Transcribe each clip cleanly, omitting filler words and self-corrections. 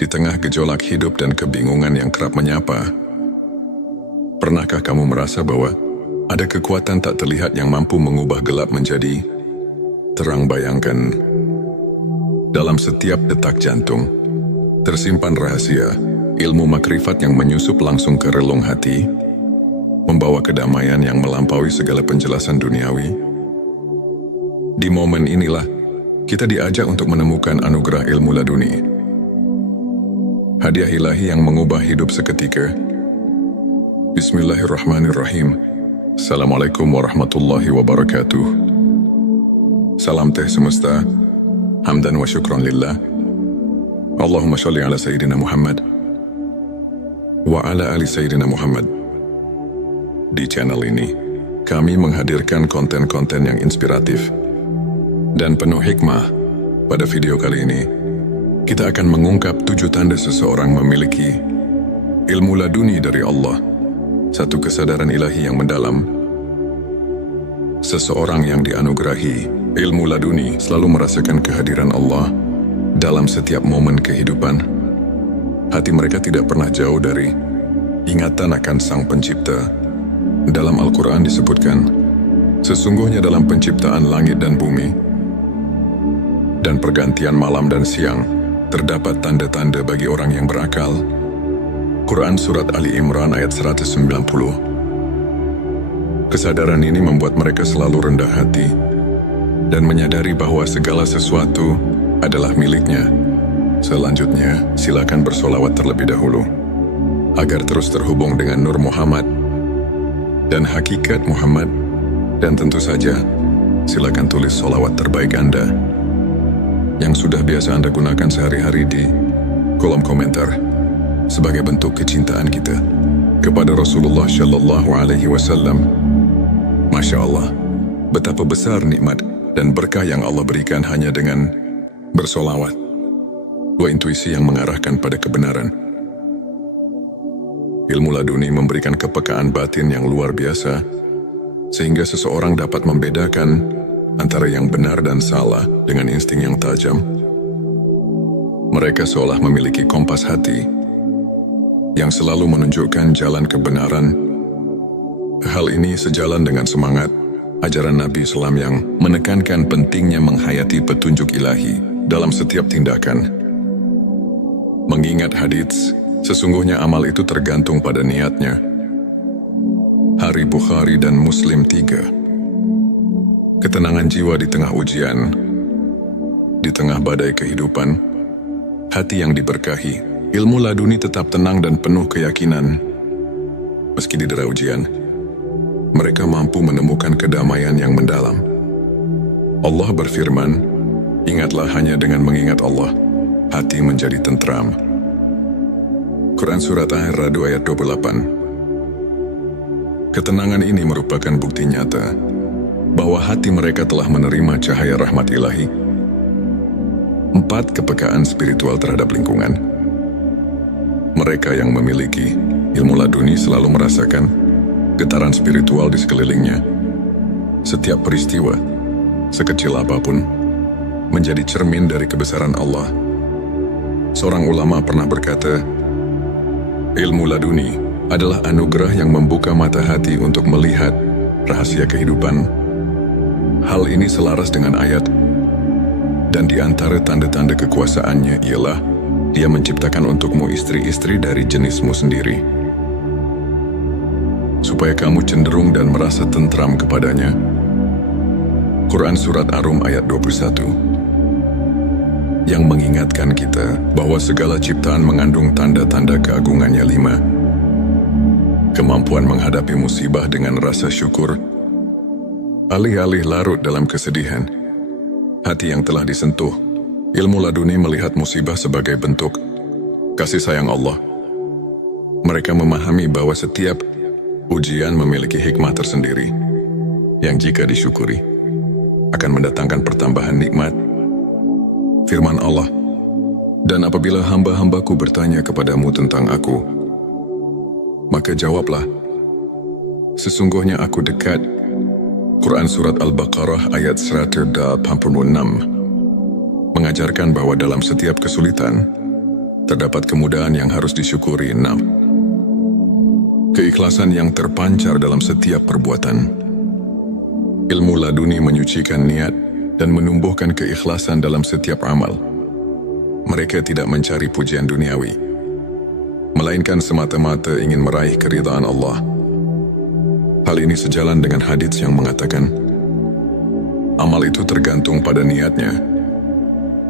Di tengah gejolak hidup dan kebingungan yang kerap menyapa, pernahkah kamu merasa bahwa ada kekuatan tak terlihat yang mampu mengubah gelap menjadi terang? Bayangkan, dalam setiap detak jantung tersimpan rahasia, ilmu makrifat yang menyusup langsung ke relung hati, membawa kedamaian yang melampaui segala penjelasan duniawi. Di momen inilah kita diajak untuk menemukan anugerah ilmu laduni, hadiah ilahi yang mengubah hidup seketika. Bismillahirrahmanirrahim. Assalamualaikum warahmatullahi wabarakatuh. Salam teh semesta, hamdan wa syukran lillah. Allahumma sholli ala Sayyidina Muhammad wa ala ali Sayyidina Muhammad. Di channel ini, kami menghadirkan konten-konten yang inspiratif dan penuh hikmah. Pada video kali ini, kita akan mengungkap 7 tanda seseorang memiliki ilmu laduni dari Allah, satu kesadaran ilahi yang mendalam. Seseorang yang dianugerahi ilmu laduni selalu merasakan kehadiran Allah dalam setiap momen kehidupan. Hati mereka tidak pernah jauh dari ingatan akan Sang Pencipta. Dalam Al-Quran disebutkan, sesungguhnya dalam penciptaan langit dan bumi dan pergantian malam dan siang, terdapat tanda-tanda bagi orang yang berakal. Quran Surat Ali Imran ayat 190. Kesadaran ini membuat mereka selalu rendah hati dan menyadari bahwa segala sesuatu adalah miliknya. Selanjutnya, silakan bersolawat terlebih dahulu, agar terus terhubung dengan Nur Muhammad dan hakikat Muhammad. Dan tentu saja, silakan tulis solawat terbaik Anda yang sudah biasa Anda gunakan sehari-hari di kolom komentar sebagai bentuk kecintaan kita kepada Rasulullah Shallallahu Alaihi Wasallam. Masya Allah, betapa besar nikmat dan berkah yang Allah berikan hanya dengan bersolawat. Dua intuisi yang mengarahkan pada kebenaran. Ilmu laduni memberikan kepekaan batin yang luar biasa, sehingga seseorang dapat membedakan antara yang benar dan salah dengan insting yang tajam. Mereka seolah memiliki kompas hati yang selalu menunjukkan jalan kebenaran. Hal ini sejalan dengan semangat ajaran Nabi Islam yang menekankan pentingnya menghayati petunjuk ilahi dalam setiap tindakan. Mengingat hadits, sesungguhnya amal itu tergantung pada niatnya. Hari Bukhari dan Muslim 3. Ketenangan jiwa di tengah ujian, di tengah badai kehidupan, hati yang diberkahi, ilmu laduni tetap tenang dan penuh keyakinan. Meski didera ujian, mereka mampu menemukan kedamaian yang mendalam. Allah berfirman, ingatlah hanya dengan mengingat Allah, hati menjadi tentram. Quran Surat Ar-Ra'd ayat 28. Ketenangan ini merupakan bukti nyata bahwa hati mereka telah menerima cahaya rahmat ilahi. 4. Kepekaan spiritual terhadap lingkungan. Mereka yang memiliki ilmu laduni selalu merasakan getaran spiritual di sekelilingnya. Setiap peristiwa, sekecil apapun, menjadi cermin dari kebesaran Allah. Seorang ulama pernah berkata, ilmu laduni adalah anugerah yang membuka mata hati untuk melihat rahasia kehidupan. Hal ini selaras dengan ayat, dan di antara tanda-tanda kekuasaannya ialah Dia menciptakan untukmu istri-istri dari jenismu sendiri, supaya kamu cenderung dan merasa tentram kepadanya. Quran Surat Ar-Rum ayat 21, yang mengingatkan kita bahwa segala ciptaan mengandung tanda-tanda keagungannya. 5. Kemampuan menghadapi musibah dengan rasa syukur. Alih-alih larut dalam kesedihan, hati yang telah disentuh ilmu laduni melihat musibah sebagai bentuk kasih sayang Allah. Mereka memahami bahwa setiap ujian memiliki hikmah tersendiri yang jika disyukuri akan mendatangkan pertambahan nikmat. Firman Allah, dan apabila hamba-hambaku bertanya kepadamu tentang aku, maka jawablah, sesungguhnya aku dekat. Quran Surat Al-Baqarah ayat 186 mengajarkan bahwa dalam setiap kesulitan, Terdapat kemudahan yang harus disyukuri. 6. Keikhlasan yang terpancar dalam setiap perbuatan. Ilmu laduni menyucikan niat dan menumbuhkan keikhlasan dalam setiap amal. Mereka tidak mencari pujian duniawi, melainkan semata-mata ingin meraih keridhaan Allah. Hal ini sejalan dengan hadits yang mengatakan, amal itu tergantung pada niatnya.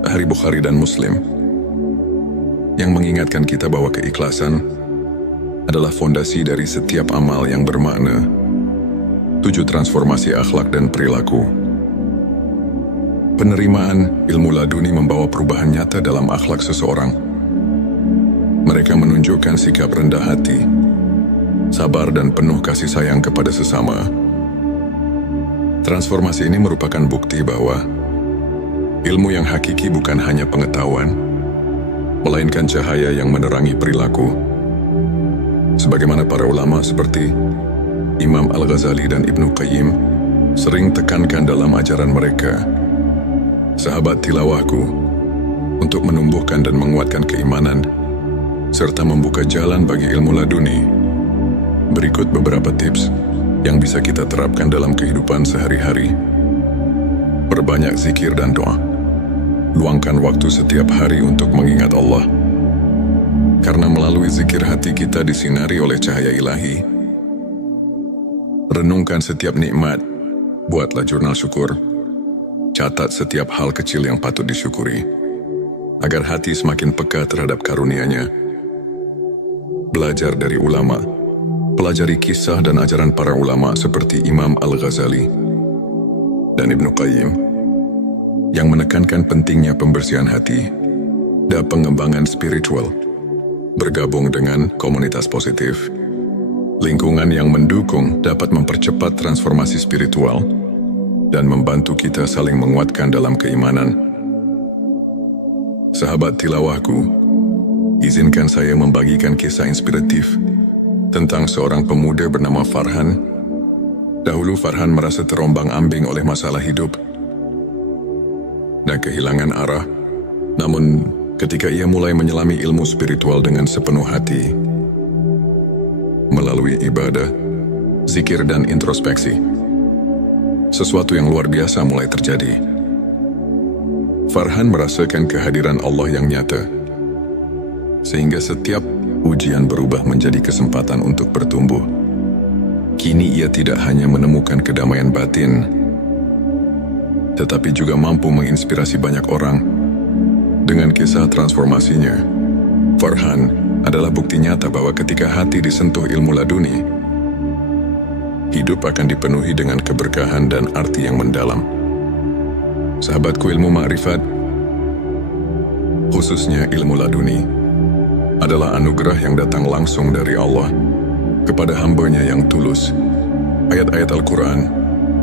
Dari Bukhari dan Muslim, yang mengingatkan kita bahwa keikhlasan adalah fondasi dari setiap amal yang bermakna. 7. Transformasi akhlak dan perilaku. Penerimaan ilmu laduni membawa perubahan nyata dalam akhlak seseorang. Mereka menunjukkan sikap rendah hati, sabar dan penuh kasih sayang kepada sesama. Transformasi ini merupakan bukti bahwa ilmu yang hakiki bukan hanya pengetahuan, melainkan cahaya yang menerangi perilaku. Sebagaimana para ulama seperti Imam Al-Ghazali dan Ibnu Qayyim sering tekankan dalam ajaran mereka, sahabat tilawahku, untuk menumbuhkan dan menguatkan keimanan, serta membuka jalan bagi ilmu laduni. Berikut beberapa tips yang bisa kita terapkan dalam kehidupan sehari-hari. Perbanyak zikir dan doa. Luangkan waktu setiap hari untuk mengingat Allah. Karena melalui zikir hati kita disinari oleh cahaya ilahi. Renungkan setiap nikmat, buatlah jurnal syukur. Catat setiap hal kecil yang patut disyukuri, agar hati semakin peka terhadap karunia-Nya. Belajar dari ulama. Pelajari kisah dan ajaran para ulama seperti Imam Al-Ghazali dan Ibnu Qayyim, yang menekankan pentingnya pembersihan hati dan pengembangan spiritual. Bergabung dengan komunitas positif, lingkungan yang mendukung dapat mempercepat transformasi spiritual dan membantu kita saling menguatkan dalam keimanan. Sahabat tilawahku, izinkan saya membagikan kisah inspiratif tentang seorang pemuda bernama Farhan. Dahulu Farhan merasa terombang-ambing oleh masalah hidup dan kehilangan arah. Namun, ketika ia mulai menyelami ilmu spiritual dengan sepenuh hati, melalui ibadah, zikir dan introspeksi, sesuatu yang luar biasa mulai terjadi. Farhan merasakan kehadiran Allah yang nyata, sehingga setiap ujian berubah menjadi kesempatan untuk bertumbuh. Kini ia tidak hanya menemukan kedamaian batin, tetapi juga mampu menginspirasi banyak orang dengan kisah transformasinya. Farhan adalah bukti nyata bahwa ketika hati disentuh ilmu laduni, hidup akan dipenuhi dengan keberkahan dan arti yang mendalam. Sahabatku, ilmu ma'rifat, khususnya ilmu laduni, adalah anugerah yang datang langsung dari Allah kepada hamba-Nya yang tulus. Ayat-ayat Al-Quran,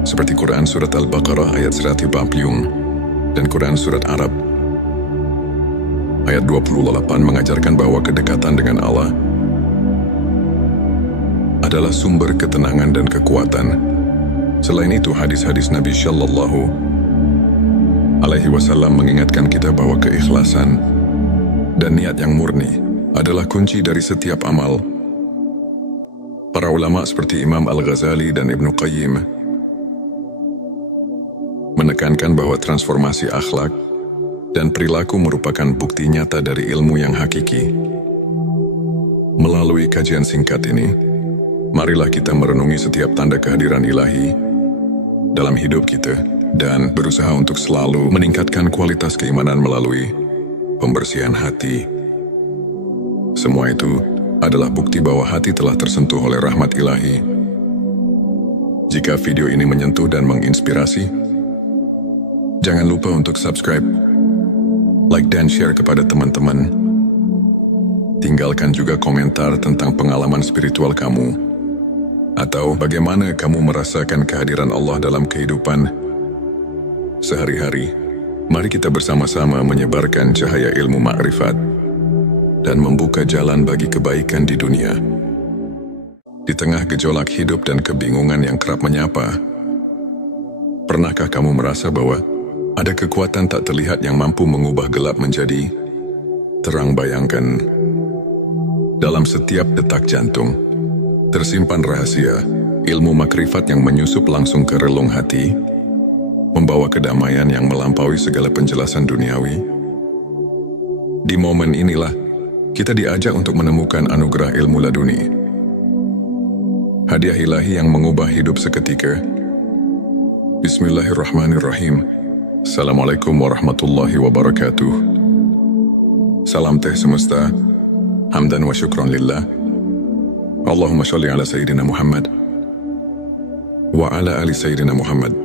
seperti Quran Surat Al-Baqarah ayat 140 dan Quran Surat Arab ayat 28 mengajarkan bahwa kedekatan dengan Allah adalah sumber ketenangan dan kekuatan. Selain itu, hadis-hadis Nabi Shallallahu Alaihi Wasallam mengingatkan kita bahwa keikhlasan dan niat yang murni adalah kunci dari setiap amal. Para ulama seperti Imam Al-Ghazali dan Ibnu Qayyim menekankan bahwa transformasi akhlak dan perilaku merupakan bukti nyata dari ilmu yang hakiki. Melalui kajian singkat ini, marilah kita merenungi setiap tanda kehadiran ilahi dalam hidup kita dan berusaha untuk selalu meningkatkan kualitas keimanan melalui pembersihan hati. Semua itu adalah bukti bahwa hati telah tersentuh oleh rahmat ilahi. Jika video ini menyentuh dan menginspirasi, jangan lupa untuk subscribe, like dan share kepada teman-teman. Tinggalkan juga komentar tentang pengalaman spiritual kamu, atau bagaimana kamu merasakan kehadiran Allah dalam kehidupan sehari-hari. Mari kita bersama-sama menyebarkan cahaya ilmu ma'rifat dan membuka jalan bagi kebaikan di dunia. Di tengah gejolak hidup dan kebingungan yang kerap menyapa, pernahkah kamu merasa bahwa ada kekuatan tak terlihat yang mampu mengubah gelap menjadi Terang bayangkan, dalam setiap detak jantung, tersimpan rahasia, ilmu makrifat yang menyusup langsung ke relung hati, membawa kedamaian yang melampaui segala penjelasan duniawi. Di momen inilah, kita diajak untuk menemukan anugerah ilmu laduni. Hadiah ilahi yang mengubah hidup seketika. Bismillahirrahmanirrahim. Assalamualaikum warahmatullahi wabarakatuh. Salam teh semesta, hamdan wa syukran lillah. Allahumma sholli ala Sayyidina Muhammad wa ala ali Sayyidina Muhammad.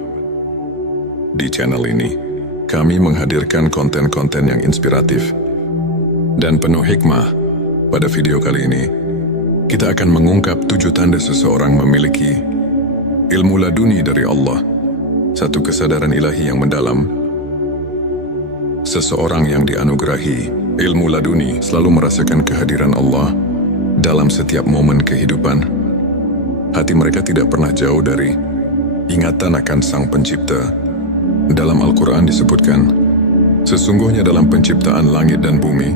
Di channel ini, kami menghadirkan konten-konten yang inspiratif dan penuh hikmah. Pada video kali ini, kita akan mengungkap 7 tanda seseorang memiliki ilmu laduni dari Allah, satu kesadaran ilahi yang mendalam. Seseorang yang dianugerahi ilmu laduni selalu merasakan kehadiran Allah dalam setiap momen kehidupan. Hati mereka tidak pernah jauh dari ingatan akan Sang Pencipta. Dalam Al-Quran disebutkan, sesungguhnya dalam penciptaan langit dan bumi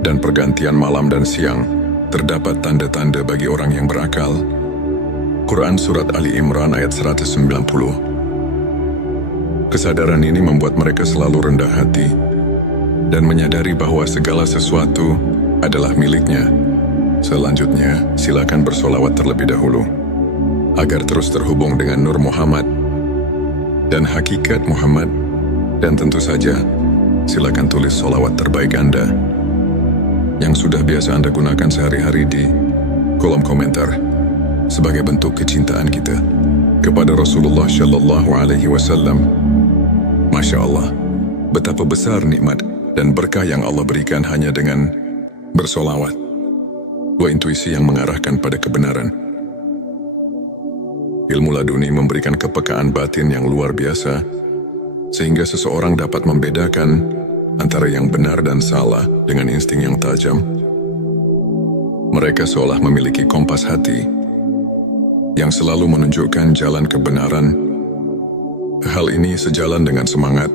dan pergantian malam dan siang, terdapat tanda-tanda bagi orang yang berakal. Quran Surat Ali Imran ayat 190. Kesadaran ini membuat mereka selalu rendah hati dan menyadari bahwa segala sesuatu adalah miliknya. Selanjutnya, silakan bersolawat terlebih dahulu, agar terus terhubung dengan Nur Muhammad dan hakikat Muhammad. Dan tentu saja, silakan tulis solawat terbaik Anda yang sudah biasa Anda gunakan sehari-hari di kolom komentar sebagai bentuk kecintaan kita kepada Rasulullah Shallallahu Alaihi Wasallam. Masya Allah, betapa besar nikmat dan berkah yang Allah berikan hanya dengan bersolawat. Dua intuisi yang mengarahkan pada kebenaran. Ilmu laduni memberikan kepekaan batin yang luar biasa, sehingga seseorang dapat membedakan antara yang benar dan salah dengan insting yang tajam. Mereka seolah memiliki kompas hati yang selalu menunjukkan jalan kebenaran. Hal ini sejalan dengan semangat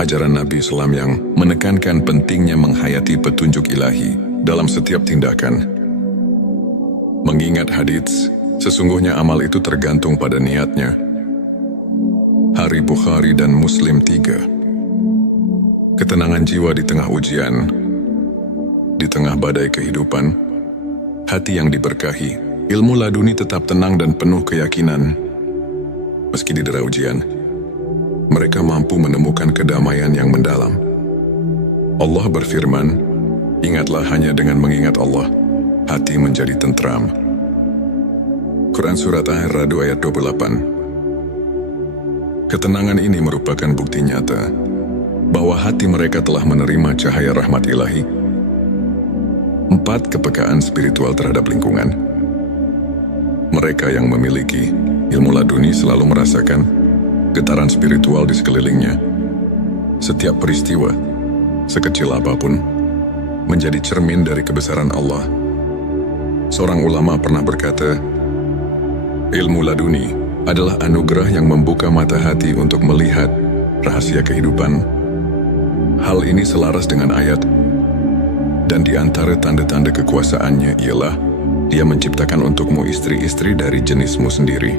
ajaran Nabi Islam yang menekankan pentingnya menghayati petunjuk ilahi dalam setiap tindakan. Mengingat hadits, sesungguhnya amal itu tergantung pada niatnya. Hari Bukhari dan Muslim 3. Ketenangan jiwa di tengah ujian, di tengah badai kehidupan, hati yang diberkahi, ilmu laduni tetap tenang dan penuh keyakinan. Meski didera ujian, mereka mampu menemukan kedamaian yang mendalam. Allah berfirman, ingatlah hanya dengan mengingat Allah, hati menjadi tentram. Quran Surat Ar-Ra'd ayat 28. Ketenangan ini merupakan bukti nyata bahwa hati mereka telah menerima cahaya rahmat ilahi. 4. Kepekaan spiritual terhadap lingkungan. Mereka yang memiliki ilmu laduni selalu merasakan getaran spiritual di sekelilingnya. Setiap peristiwa, sekecil apapun, menjadi cermin dari kebesaran Allah. Seorang ulama pernah berkata, ilmu laduni adalah anugerah yang membuka mata hati untuk melihat rahasia kehidupan. Hal ini selaras dengan ayat, dan di antara tanda-tanda kekuasaannya ialah Dia menciptakan untukmu istri-istri dari jenismu sendiri,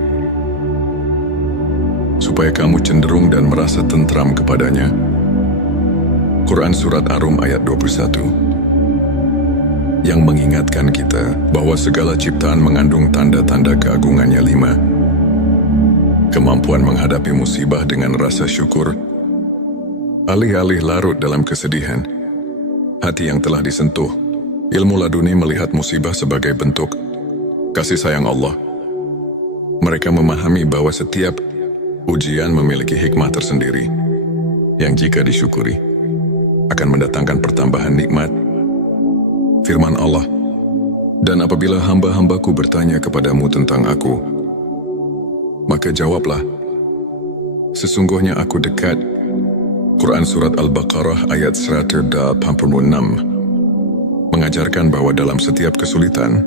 supaya kamu cenderung dan merasa tentram kepadanya. Quran Surat Ar-Rum ayat 21, yang mengingatkan kita bahwa segala ciptaan mengandung tanda-tanda keagungannya. 5. Kemampuan menghadapi musibah dengan rasa syukur. Alih-alih larut dalam kesedihan, hati yang telah disentuh ilmu laduni melihat musibah sebagai bentuk kasih sayang Allah. Mereka memahami bahwa setiap ujian memiliki hikmah tersendiri yang jika disyukuri akan mendatangkan pertambahan nikmat. Firman Allah, dan apabila hamba-hambaku bertanya kepadamu tentang aku, maka jawablah, sesungguhnya aku dekat. Quran Surat Al-Baqarah ayat 186 mengajarkan bahwa dalam setiap kesulitan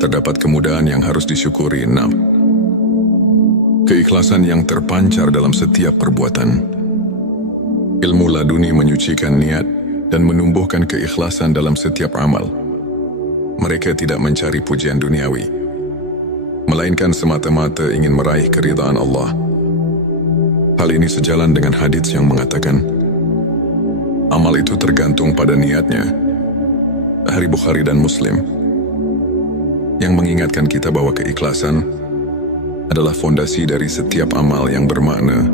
terdapat kemudahan yang harus disyukuri. 6. Keikhlasan yang terpancar dalam setiap perbuatan. Ilmu laduni menyucikan niat dan menumbuhkan keikhlasan dalam setiap amal. Mereka tidak mencari pujian duniawi, melainkan semata-mata ingin meraih keridhaan Allah. Hal ini sejalan dengan hadits yang mengatakan, amal itu tergantung pada niatnya. Hadits Bukhari dan Muslim, yang mengingatkan kita bahwa keikhlasan adalah fondasi dari setiap amal yang bermakna.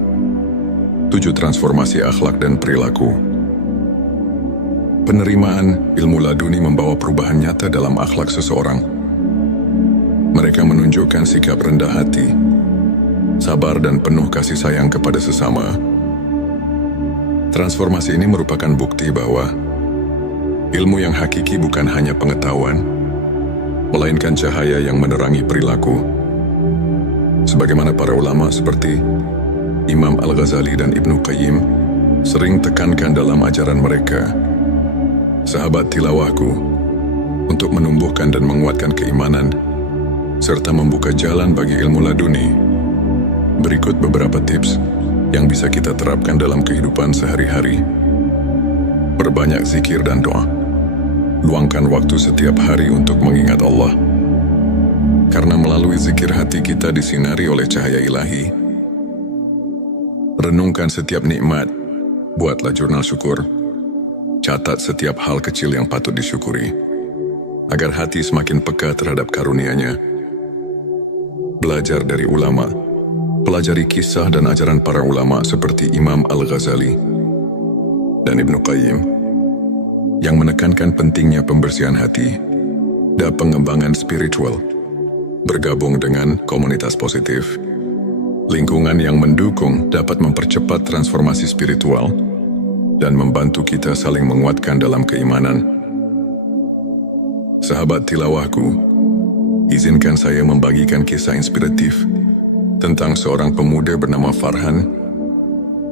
7. Transformasi akhlak dan perilaku. Penerimaan ilmu laduni membawa perubahan nyata dalam akhlak seseorang. Mereka menunjukkan sikap rendah hati, sabar dan penuh kasih sayang kepada sesama. Transformasi ini merupakan bukti bahwa ilmu yang hakiki bukan hanya pengetahuan, melainkan cahaya yang menerangi perilaku. Sebagaimana para ulama seperti Imam Al-Ghazali dan Ibnu Qayyim sering tekankan dalam ajaran mereka, sahabat tilawahku, untuk menumbuhkan dan menguatkan keimanan, serta membuka jalan bagi ilmu laduni. Berikut beberapa tips yang bisa kita terapkan dalam kehidupan sehari-hari. Perbanyak zikir dan doa. Luangkan waktu setiap hari untuk mengingat Allah. Karena melalui zikir hati kita disinari oleh cahaya ilahi. Renungkan setiap nikmat. Buatlah jurnal syukur. Catat setiap hal kecil yang patut disyukuri, agar hati semakin peka terhadap karunia-Nya. Belajar dari ulama. Pelajari kisah dan ajaran para ulama seperti Imam Al-Ghazali dan Ibnu Qayyim, yang menekankan pentingnya pembersihan hati dan pengembangan spiritual. Bergabung dengan komunitas positif, lingkungan yang mendukung dapat mempercepat transformasi spiritual dan membantu kita saling menguatkan dalam keimanan. Sahabat tilawahku, izinkan saya membagikan kisah inspiratif tentang seorang pemuda bernama Farhan.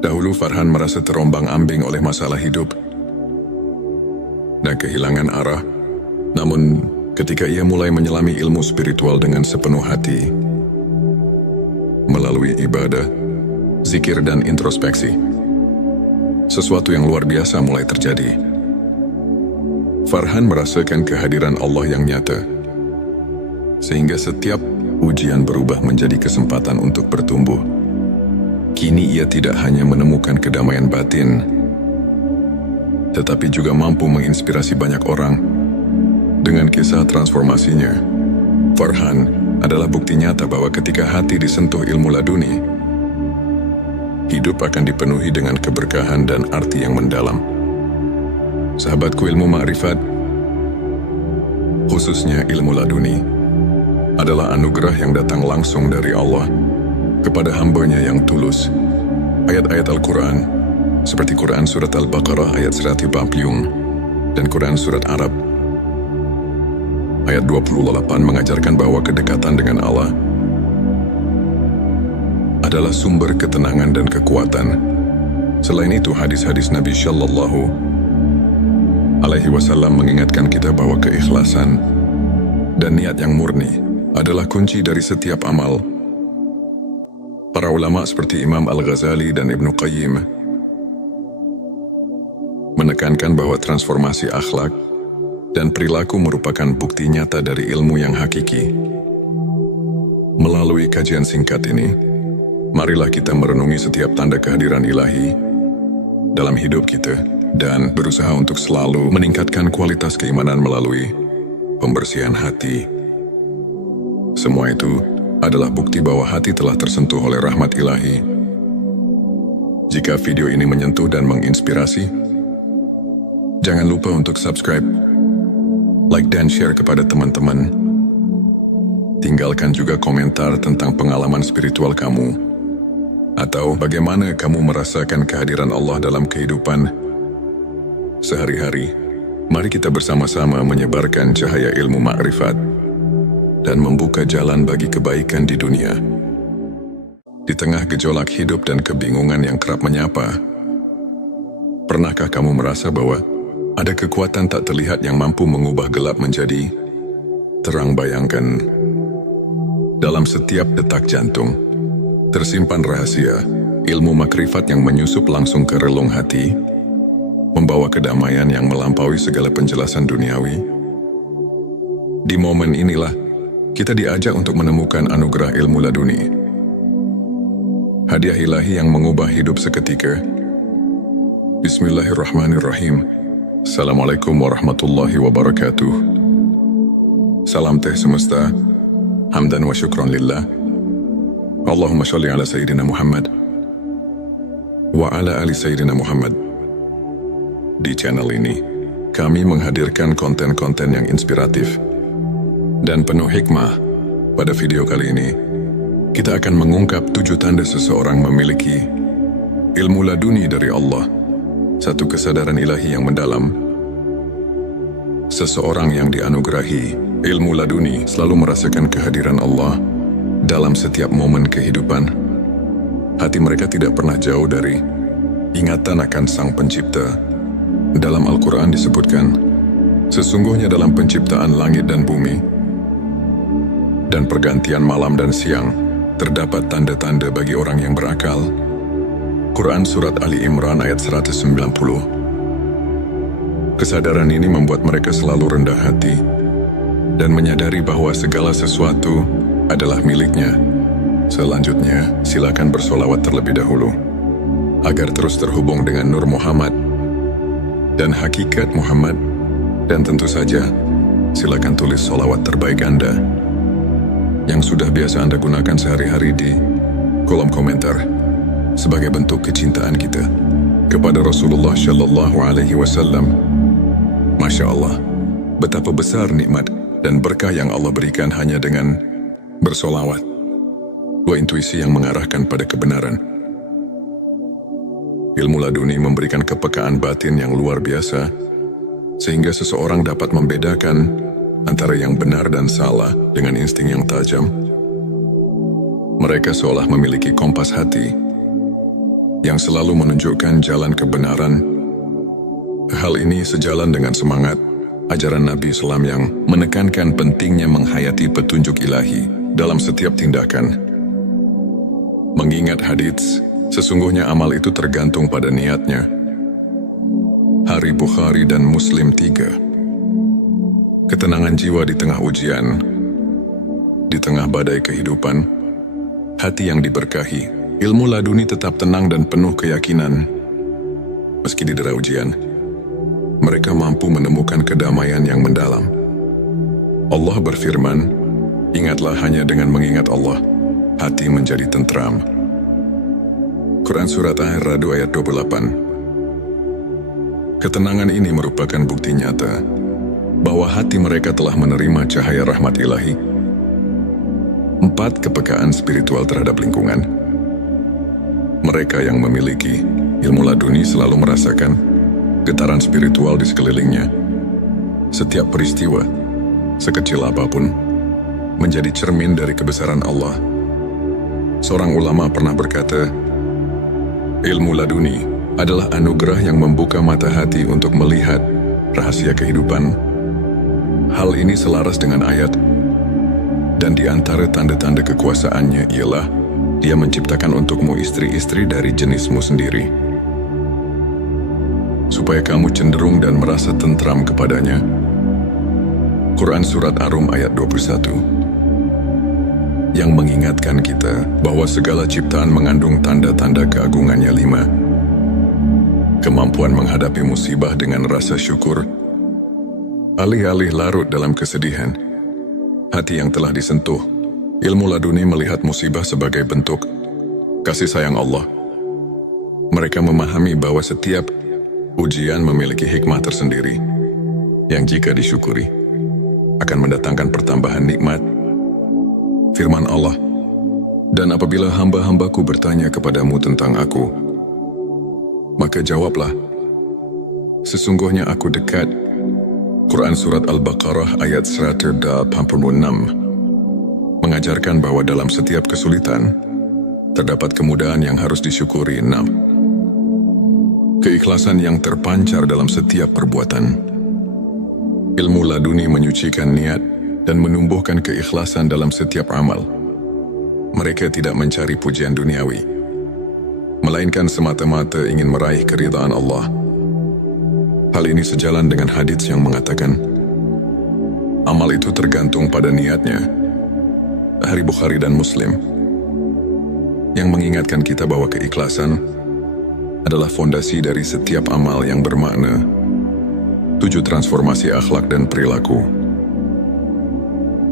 Dahulu Farhan merasa terombang-ambing oleh masalah hidup dan kehilangan arah. Namun, ketika ia mulai menyelami ilmu spiritual dengan sepenuh hati, melalui ibadah, zikir dan introspeksi, sesuatu yang luar biasa mulai terjadi. Farhan merasakan kehadiran Allah yang nyata, sehingga setiap ujian berubah menjadi kesempatan untuk bertumbuh. Kini ia tidak hanya menemukan kedamaian batin, tetapi juga mampu menginspirasi banyak orang dengan kisah transformasinya. Farhan adalah bukti nyata bahwa ketika hati disentuh ilmu laduni, hidup akan dipenuhi dengan keberkahan dan arti yang mendalam. Sahabatku, ilmu ma'rifat, khususnya ilmu laduni, adalah anugerah yang datang langsung dari Allah kepada hamba-Nya yang tulus. Ayat-ayat Al-Quran, seperti Quran Surat Al-Baqarah ayat 140 dan Quran Surat Arab ayat 28 mengajarkan bahwa kedekatan dengan Allah adalah sumber ketenangan dan kekuatan. Selain itu, hadis-hadis Nabi Shallallahu Alaihi Wasallam mengingatkan kita bahwa keikhlasan dan niat yang murni adalah kunci dari setiap amal. Para ulama seperti Imam Al-Ghazali dan Ibnu Qayyim menekankan bahwa transformasi akhlak dan perilaku merupakan bukti nyata dari ilmu yang hakiki. Melalui kajian singkat ini, marilah kita merenungi setiap tanda kehadiran ilahi dalam hidup kita dan berusaha untuk selalu meningkatkan kualitas keimanan melalui pembersihan hati. Semua itu adalah bukti bahwa hati telah tersentuh oleh rahmat ilahi. Jika video ini menyentuh dan menginspirasi, jangan lupa untuk subscribe, like dan share kepada teman-teman. Tinggalkan juga komentar tentang pengalaman spiritual kamu, atau bagaimana kamu merasakan kehadiran Allah dalam kehidupan sehari-hari. Mari kita bersama-sama menyebarkan cahaya ilmu ma'rifat dan membuka jalan bagi kebaikan di dunia. Di tengah gejolak hidup dan kebingungan yang kerap menyapa, pernahkah kamu merasa bahwa ada kekuatan tak terlihat yang mampu mengubah gelap menjadi terang? Bayangkan, dalam setiap detak jantung tersimpan rahasia ilmu makrifat yang menyusup langsung ke relung hati membawa kedamaian yang melampaui segala penjelasan duniawi. Di momen inilah, kita diajak untuk menemukan anugerah ilmu laduni. Hadiah ilahi yang mengubah hidup seketika. Bismillahirrahmanirrahim. Assalamualaikum warahmatullahi wabarakatuh. Salam teh semesta. Hamdan wa syukran lillah. Allahumma sholli ala Sayyidina Muhammad wa ala ali Sayyidina Muhammad. Di channel ini, kami menghadirkan konten-konten yang inspiratif dan penuh hikmah. Pada video kali ini, kita akan mengungkap 7 tanda seseorang memiliki ilmu laduni dari Allah, satu kesadaran ilahi yang mendalam. Seseorang yang dianugerahi ilmu laduni selalu merasakan kehadiran Allah dalam setiap momen kehidupan. Hati mereka tidak pernah jauh dari ingatan akan Sang Pencipta. Dalam Al-Quran disebutkan, sesungguhnya dalam penciptaan langit dan bumi dan pergantian malam dan siang, terdapat tanda-tanda bagi orang yang berakal. Quran Surat Ali Imran ayat 190. Kesadaran ini membuat mereka selalu rendah hati dan menyadari bahwa segala sesuatu adalah miliknya. Selanjutnya, silakan bersolawat terlebih dahulu, agar terus terhubung dengan Nur Muhammad dan hakikat Muhammad. Dan tentu saja, silakan tulis solawat terbaik Anda yang sudah biasa Anda gunakan sehari-hari di kolom komentar sebagai bentuk kecintaan kita kepada Rasulullah Shallallahu Alaihi Wasallam. Masya Allah, betapa besar nikmat dan berkah yang Allah berikan hanya dengan bersolawat. Dua intuisi yang mengarahkan pada kebenaran. Ilmu laduni memberikan kepekaan batin yang luar biasa, sehingga seseorang dapat membedakan antara yang benar dan salah dengan insting yang tajam. Mereka seolah memiliki kompas hati yang selalu menunjukkan jalan kebenaran. Hal ini sejalan dengan semangat ajaran Nabi Islam yang menekankan pentingnya menghayati petunjuk ilahi dalam setiap tindakan. Mengingat hadits, sesungguhnya amal itu tergantung pada niatnya. Hari Bukhari dan Muslim 3. Ketenangan jiwa di tengah ujian, di tengah badai kehidupan, hati yang diberkahi, ilmu laduni tetap tenang dan penuh keyakinan. Meski didera ujian, mereka mampu menemukan kedamaian yang mendalam. Allah berfirman, ingatlah hanya dengan mengingat Allah, hati menjadi tentram. Quran Surat Ar-Ra'd ayat 28. Ketenangan ini merupakan bukti nyata bahwa hati mereka telah menerima cahaya rahmat ilahi. 4. Kepekaan spiritual terhadap lingkungan. Mereka yang memiliki ilmu laduni selalu merasakan getaran spiritual di sekelilingnya. Setiap peristiwa, sekecil apapun, menjadi cermin dari kebesaran Allah. Seorang ulama pernah berkata, ilmu laduni adalah anugerah yang membuka mata hati untuk melihat rahasia kehidupan. Hal ini selaras dengan ayat, dan di antara tanda-tanda kekuasaannya ialah Dia menciptakan untukmu istri-istri dari jenismu sendiri, supaya kamu cenderung dan merasa tentram kepadanya. Quran Surat Ar-Rum ayat 21. Yang mengingatkan kita bahwa segala ciptaan mengandung tanda-tanda keagungannya. 5. Kemampuan menghadapi musibah dengan rasa syukur. Alih-alih larut dalam kesedihan, hati yang telah disentuh, ilmu laduni melihat musibah sebagai bentuk kasih sayang Allah. Mereka memahami bahwa setiap ujian memiliki hikmah tersendiri, yang jika disyukuri, akan mendatangkan pertambahan nikmat. Firman Allah, dan apabila hamba-hambaku bertanya kepadamu tentang aku, maka jawablah, sesungguhnya aku dekat. Quran Surat Al-Baqarah ayat 186 mengajarkan bahwa dalam setiap kesulitan, terdapat kemudahan yang harus disyukuri. 6. Keikhlasan yang terpancar dalam setiap perbuatan. Ilmu laduni menyucikan niat dan menumbuhkan keikhlasan dalam setiap amal. Mereka tidak mencari pujian duniawi, melainkan semata-mata ingin meraih keridhaan Allah. Hal ini sejalan dengan hadits yang mengatakan, amal itu tergantung pada niatnya. Dari Bukhari dan Muslim, yang mengingatkan kita bahwa keikhlasan adalah fondasi dari setiap amal yang bermakna. 7 transformasi akhlak dan perilaku.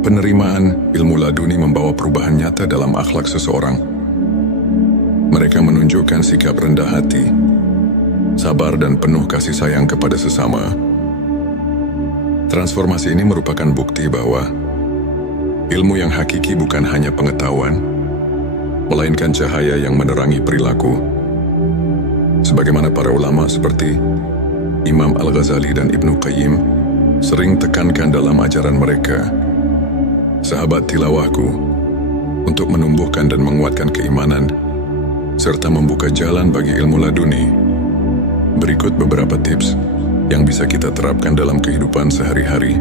Penerimaan ilmu laduni membawa perubahan nyata dalam akhlak seseorang. Mereka menunjukkan sikap rendah hati, sabar dan penuh kasih sayang kepada sesama. Transformasi ini merupakan bukti bahwa ilmu yang hakiki bukan hanya pengetahuan, melainkan cahaya yang menerangi perilaku. Sebagaimana para ulama seperti Imam Al-Ghazali dan Ibnu Qayyim sering tekankan dalam ajaran mereka, sahabat tilawahku, untuk menumbuhkan dan menguatkan keimanan, serta membuka jalan bagi ilmu laduni. Berikut beberapa tips yang bisa kita terapkan dalam kehidupan sehari-hari.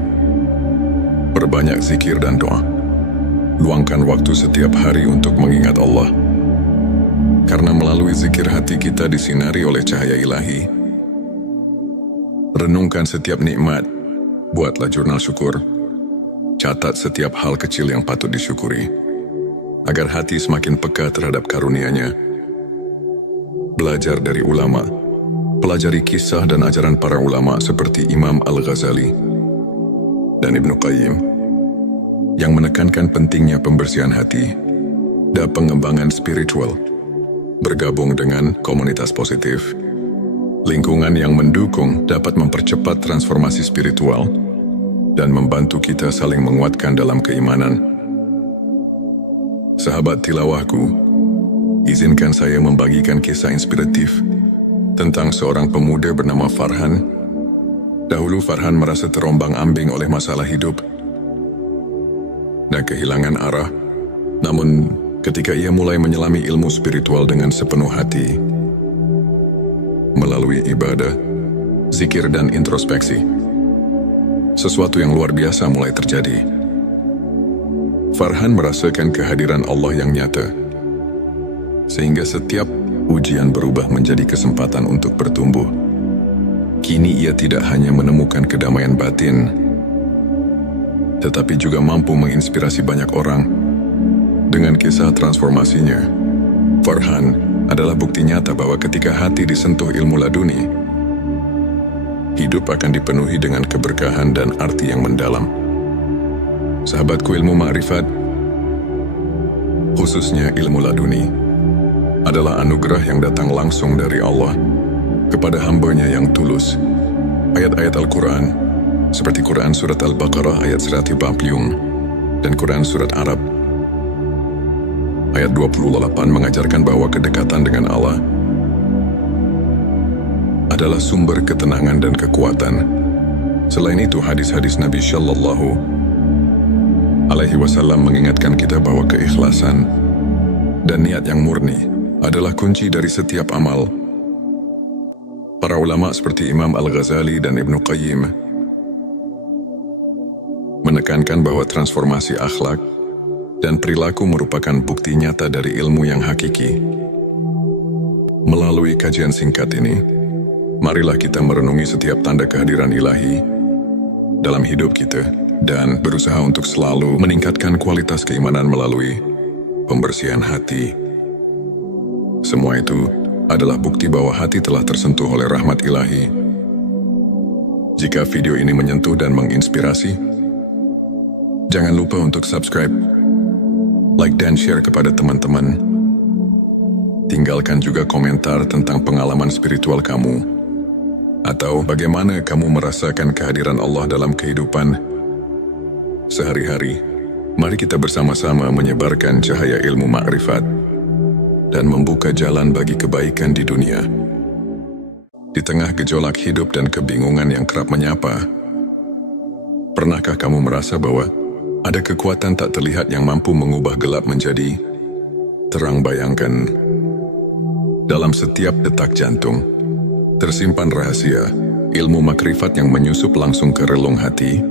Perbanyak zikir dan doa. Luangkan waktu setiap hari untuk mengingat Allah. Karena melalui zikir hati kita disinari oleh cahaya ilahi. Renungkan setiap nikmat. Buatlah jurnal syukur. Catat setiap hal kecil yang patut disyukuri, agar hati semakin peka terhadap karunia-Nya. Belajar dari ulama. Pelajari kisah dan ajaran para ulama seperti Imam Al-Ghazali dan Ibnu Qayyim, yang menekankan pentingnya pembersihan hati dan pengembangan spiritual. Bergabung dengan komunitas positif, lingkungan yang mendukung dapat mempercepat transformasi spiritual dan membantu kita saling menguatkan dalam keimanan. Sahabat tilawahku, izinkan saya membagikan kisah inspiratif tentang seorang pemuda bernama Farhan. Dahulu Farhan merasa terombang-ambing oleh masalah hidup dan kehilangan arah. Namun, ketika ia mulai menyelami ilmu spiritual dengan sepenuh hati, melalui ibadah, zikir dan introspeksi, sesuatu yang luar biasa mulai terjadi. Farhan merasakan kehadiran Allah yang nyata, sehingga setiap ujian berubah menjadi kesempatan untuk bertumbuh. Kini ia tidak hanya menemukan kedamaian batin, tetapi juga mampu menginspirasi banyak orang dengan kisah transformasinya. Farhan adalah bukti nyata bahwa ketika hati disentuh ilmu laduni, hidup akan dipenuhi dengan keberkahan dan arti yang mendalam. Sahabatku, ilmu ma'rifat, khususnya ilmu laduni, adalah anugerah yang datang langsung dari Allah kepada hamba-Nya yang tulus. Ayat-ayat Al-Quran, seperti Quran Surat Al-Baqarah ayat 140 dan Quran Surat Arab ayat 28 mengajarkan bahwa kedekatan dengan Allah adalah sumber ketenangan dan kekuatan. Selain itu, hadis-hadis Nabi Shallallahu Alaihi Wasallam mengingatkan kita bahwa keikhlasan dan niat yang murni adalah kunci dari setiap amal. Para ulama seperti Imam Al-Ghazali dan Ibnu Qayyim menekankan bahwa transformasi akhlak dan perilaku merupakan bukti nyata dari ilmu yang hakiki. Melalui kajian singkat ini, marilah kita merenungi setiap tanda kehadiran ilahi dalam hidup kita dan berusaha untuk selalu meningkatkan kualitas keimanan melalui pembersihan hati. Semua itu adalah bukti bahwa hati telah tersentuh oleh rahmat ilahi. Jika video ini menyentuh dan menginspirasi, jangan lupa untuk subscribe, like dan share kepada teman-teman. Tinggalkan juga komentar tentang pengalaman spiritual kamu, atau bagaimana kamu merasakan kehadiran Allah dalam kehidupan sehari-hari. Mari kita bersama-sama menyebarkan cahaya ilmu ma'rifat dan membuka jalan bagi kebaikan di dunia. Di tengah gejolak hidup dan kebingungan yang kerap menyapa, pernahkah kamu merasa bahwa ada kekuatan tak terlihat yang mampu mengubah gelap menjadi terang? Bayangkan, dalam setiap detak jantung tersimpan rahasia ilmu makrifat yang menyusup langsung ke relung hati,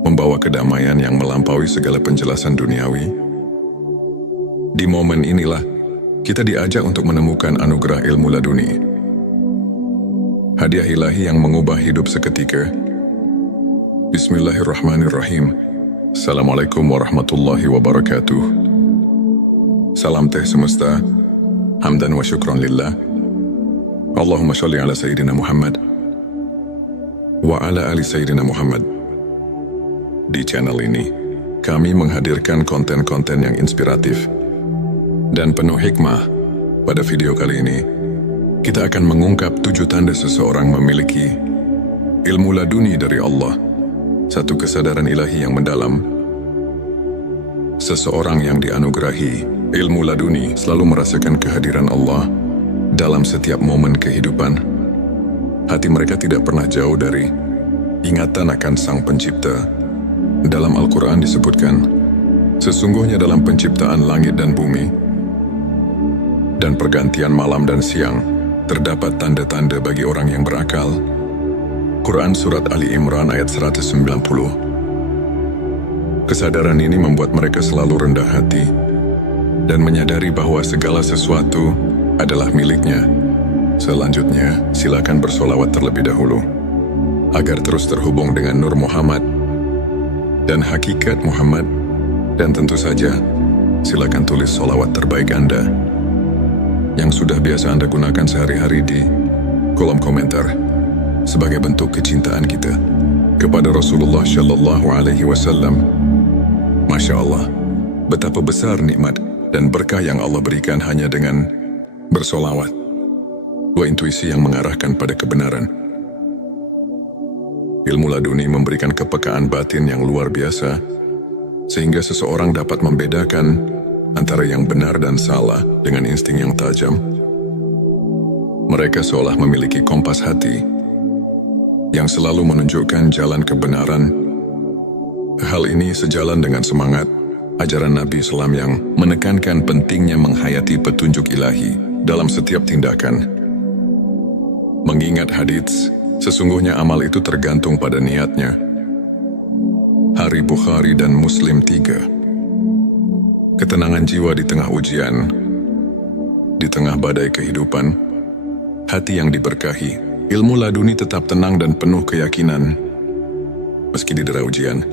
membawa kedamaian yang melampaui segala penjelasan duniawi. Di momen inilah kita diajak untuk menemukan anugerah ilmu laduni. Hadiah ilahi yang mengubah hidup seketika. Bismillahirrahmanirrahim. Assalamualaikum warahmatullahi wabarakatuh. Salam teh semesta. Hamdan wa syukran lillah. Allahumma sholli ala Sayyidina Muhammad wa ala ali Sayyidina Muhammad. Di channel ini, kami menghadirkan konten-konten yang inspiratif dan penuh hikmah. Pada video kali ini, kita akan mengungkap 7 tanda seseorang memiliki ilmu laduni dari Allah, satu kesadaran ilahi yang mendalam. Seseorang yang dianugerahi ilmu laduni selalu merasakan kehadiran Allah dalam setiap momen kehidupan. Hati mereka tidak pernah jauh dari ingatan akan Sang Pencipta. Dalam Al-Quran disebutkan, sesungguhnya dalam penciptaan langit dan bumi dan pergantian malam dan siang, terdapat tanda-tanda bagi orang yang berakal. Quran Surat Ali Imran ayat 190. Kesadaran ini membuat mereka selalu rendah hati dan menyadari bahwa segala sesuatu adalah miliknya. Selanjutnya, silakan bersolawat terlebih dahulu agar terus terhubung dengan Nur Muhammad dan hakikat Muhammad. Dan tentu saja, silakan tulis solawat terbaik Anda yang sudah biasa Anda gunakan sehari-hari di kolom komentar sebagai bentuk kecintaan kita kepada Rasulullah Shallallahu Alaihi Wasallam. Masya Allah, betapa besar nikmat dan berkah yang Allah berikan hanya dengan bersolawat. Dua intuisi yang mengarahkan pada kebenaran. Ilmu laduni memberikan kepekaan batin yang luar biasa, sehingga seseorang dapat membedakan antara yang benar dan salah dengan insting yang tajam. Mereka seolah memiliki kompas hati yang selalu menunjukkan jalan kebenaran. Hal ini sejalan dengan semangat ajaran Nabi Islam yang menekankan pentingnya menghayati petunjuk ilahi dalam setiap tindakan. Mengingat hadits, sesungguhnya amal itu tergantung pada niatnya. Hari Bukhari dan Muslim 3. Ketenangan jiwa di tengah ujian, di tengah badai kehidupan, hati yang diberkahi, ilmu laduni tetap tenang dan penuh keyakinan. Meski didera ujian,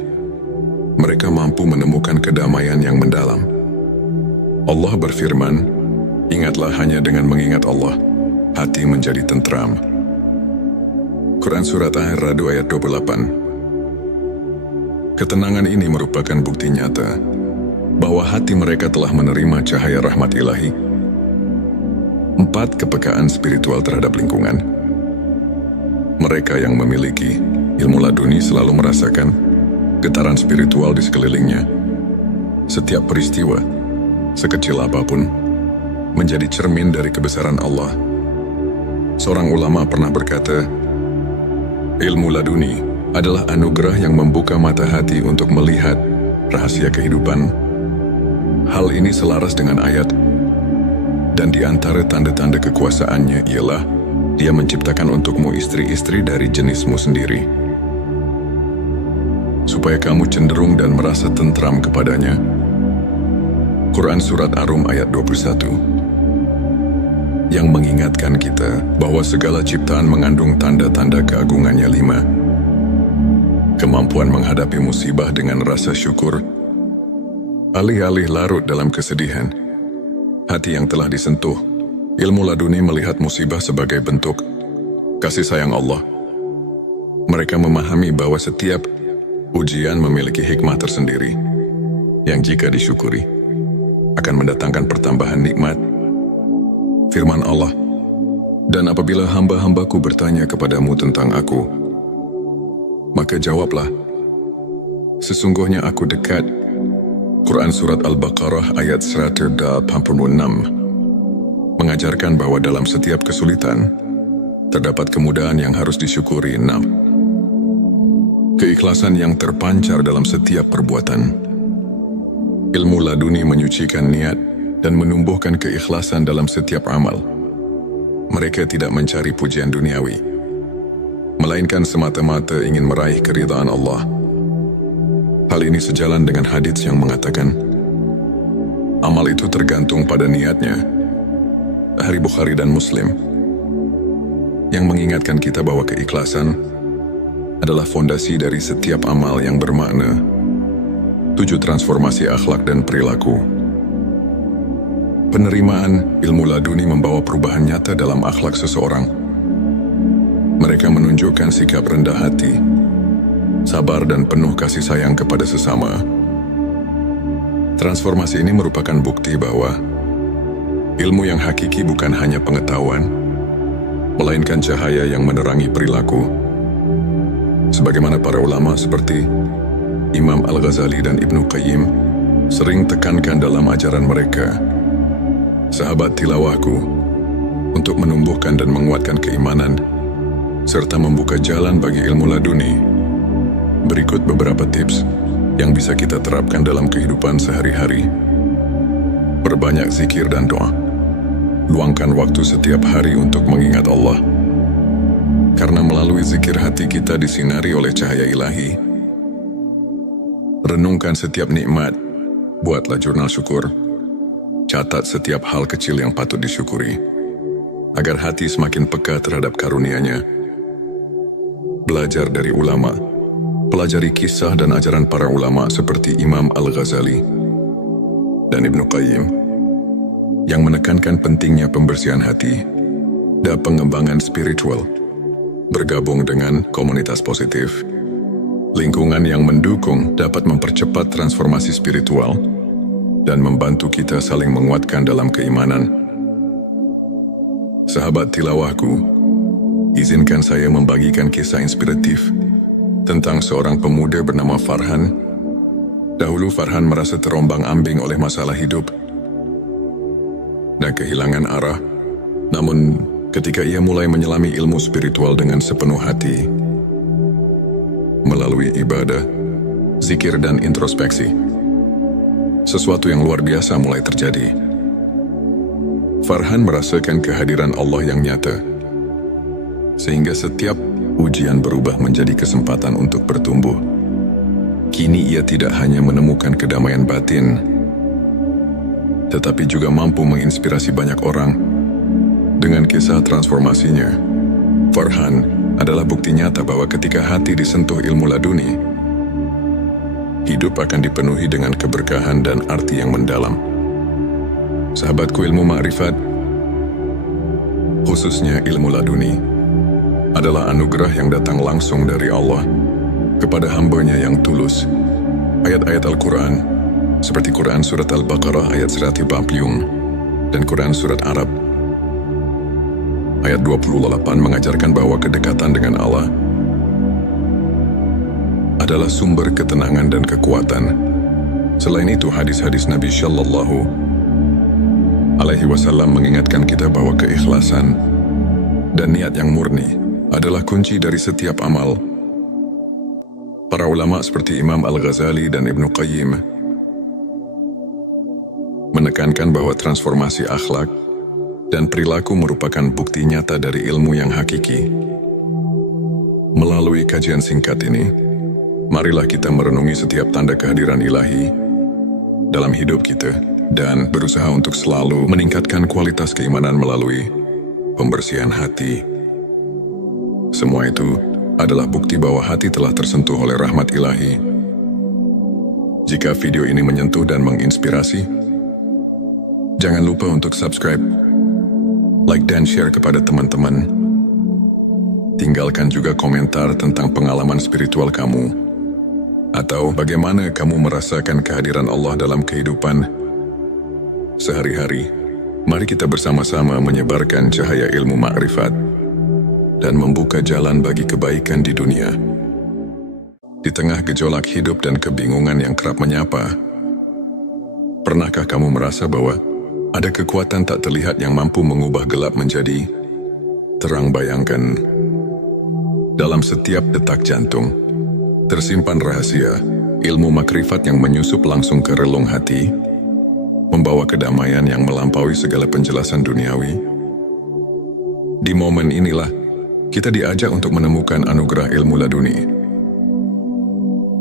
mereka mampu menemukan kedamaian yang mendalam. Allah berfirman, ingatlah hanya dengan mengingat Allah, hati menjadi tentram. Quran Surat Ar-Ra'd ayat 28. Ketenangan ini merupakan bukti nyata bahwa hati mereka telah menerima cahaya rahmat ilahi. 4. Kepekaan spiritual terhadap lingkungan. Mereka yang memiliki ilmu laduni selalu merasakan getaran spiritual di sekelilingnya. Setiap peristiwa, sekecil apapun, menjadi cermin dari kebesaran Allah. Seorang ulama pernah berkata, ilmu laduni adalah anugerah yang membuka mata hati untuk melihat rahasia kehidupan. Hal ini selaras dengan ayat, dan di antara tanda-tanda kekuasaannya ialah Dia menciptakan untukmu istri-istri dari jenismu sendiri, supaya kamu cenderung dan merasa tentram kepadanya. Quran Surat Ar-Rum ayat 21. Yang mengingatkan kita bahwa segala ciptaan mengandung tanda-tanda keagungannya. 5. Kemampuan menghadapi musibah dengan rasa syukur. Alih-alih larut dalam kesedihan, hati yang telah disentuh, ilmu laduni melihat musibah sebagai bentuk kasih sayang Allah. Mereka memahami bahwa setiap ujian memiliki hikmah tersendiri, yang jika disyukuri, akan mendatangkan pertambahan nikmat. Firman Allah, dan apabila hamba-hambaku bertanya kepadamu tentang aku, maka jawablah, sesungguhnya aku dekat. Quran Surat Al-Baqarah ayat 186 mengajarkan bahwa dalam setiap kesulitan, terdapat kemudahan yang harus disyukuri. 6. Keikhlasan yang terpancar dalam setiap perbuatan. Ilmu laduni menyucikan niat dan menumbuhkan keikhlasan dalam setiap amal. Mereka tidak mencari pujian duniawi, melainkan semata-mata ingin meraih keridhaan Allah. Hal ini sejalan dengan hadits yang mengatakan, amal itu tergantung pada niatnya. Hari Bukhari dan Muslim. yang mengingatkan kita bahwa keikhlasan adalah fondasi dari setiap amal yang bermakna. 7. Transformasi akhlak dan perilaku. Penerimaan ilmu laduni membawa perubahan nyata dalam akhlak seseorang. Mereka menunjukkan sikap rendah hati, sabar dan penuh kasih sayang kepada sesama. Transformasi ini merupakan bukti bahwa ilmu yang hakiki bukan hanya pengetahuan, melainkan cahaya yang menerangi perilaku. Sebagaimana para ulama seperti Imam Al-Ghazali dan Ibnu Qayyim sering tekankan dalam ajaran mereka, sahabat tilawahku, untuk menumbuhkan dan menguatkan keimanan serta membuka jalan bagi ilmu laduni. Berikut beberapa tips yang bisa kita terapkan dalam kehidupan sehari-hari. Perbanyak zikir dan doa. Luangkan waktu setiap hari untuk mengingat Allah. Karena melalui zikir hati kita disinari oleh cahaya ilahi. Renungkan setiap nikmat. Buatlah jurnal syukur. Catat setiap hal kecil yang patut disyukuri, agar hati semakin peka terhadap karunia-Nya. Belajar dari ulama. Pelajari kisah dan ajaran para ulama seperti Imam Al-Ghazali dan Ibnu Qayyim yang menekankan pentingnya pembersihan hati dan pengembangan spiritual. Bergabung dengan komunitas positif, lingkungan yang mendukung dapat mempercepat transformasi spiritual dan membantu kita saling menguatkan dalam keimanan. Sahabat tilawahku, izinkan saya membagikan kisah inspiratif tentang seorang pemuda bernama Farhan. Dahulu Farhan merasa terombang-ambing oleh masalah hidup dan kehilangan arah. Namun, ketika ia mulai menyelami ilmu spiritual dengan sepenuh hati, melalui ibadah, zikir dan introspeksi, sesuatu yang luar biasa mulai terjadi. Farhan merasakan kehadiran Allah yang nyata, sehingga setiap ujian berubah menjadi kesempatan untuk bertumbuh. Kini ia tidak hanya menemukan kedamaian batin, tetapi juga mampu menginspirasi banyak orang dengan kisah transformasinya. Farhan adalah bukti nyata bahwa ketika hati disentuh ilmu laduni, hidup akan dipenuhi dengan keberkahan dan arti yang mendalam. Sahabatku, ilmu makrifat, khususnya ilmu laduni, adalah anugerah yang datang langsung dari Allah kepada hamba-Nya yang tulus. Ayat-ayat Al-Quran, seperti Quran Surat Al-Baqarah ayat 150 dan Quran Surat Arab ayat 28 mengajarkan bahwa kedekatan dengan Allah adalah sumber ketenangan dan kekuatan. Selain itu, hadis-hadis Nabi Shallallahu Alaihi Wasallam mengingatkan kita bahwa keikhlasan dan niat yang murni adalah kunci dari setiap amal. Para ulama seperti Imam Al-Ghazali dan Ibnu Qayyim menekankan bahwa transformasi akhlak dan perilaku merupakan bukti nyata dari ilmu yang hakiki. Melalui kajian singkat ini, marilah kita merenungi setiap tanda kehadiran ilahi dalam hidup kita dan berusaha untuk selalu meningkatkan kualitas keimanan melalui pembersihan hati. Semua itu adalah bukti bahwa hati telah tersentuh oleh rahmat ilahi. Jika video ini menyentuh dan menginspirasi, jangan lupa untuk subscribe, like dan share kepada teman-teman. Tinggalkan juga komentar tentang pengalaman spiritual kamu, atau bagaimana kamu merasakan kehadiran Allah dalam kehidupan sehari-hari. Mari kita bersama-sama menyebarkan cahaya ilmu makrifat dan membuka jalan bagi kebaikan di dunia. Di tengah gejolak hidup dan kebingungan yang kerap menyapa, pernahkah kamu merasa bahwa ada kekuatan tak terlihat yang mampu mengubah gelap menjadi terang? Bayangkan, dalam setiap detak jantung tersimpan rahasia ilmu makrifat yang menyusup langsung ke relung hati, membawa kedamaian yang melampaui segala penjelasan duniawi. Di momen inilah kita diajak untuk menemukan anugerah ilmu laduni,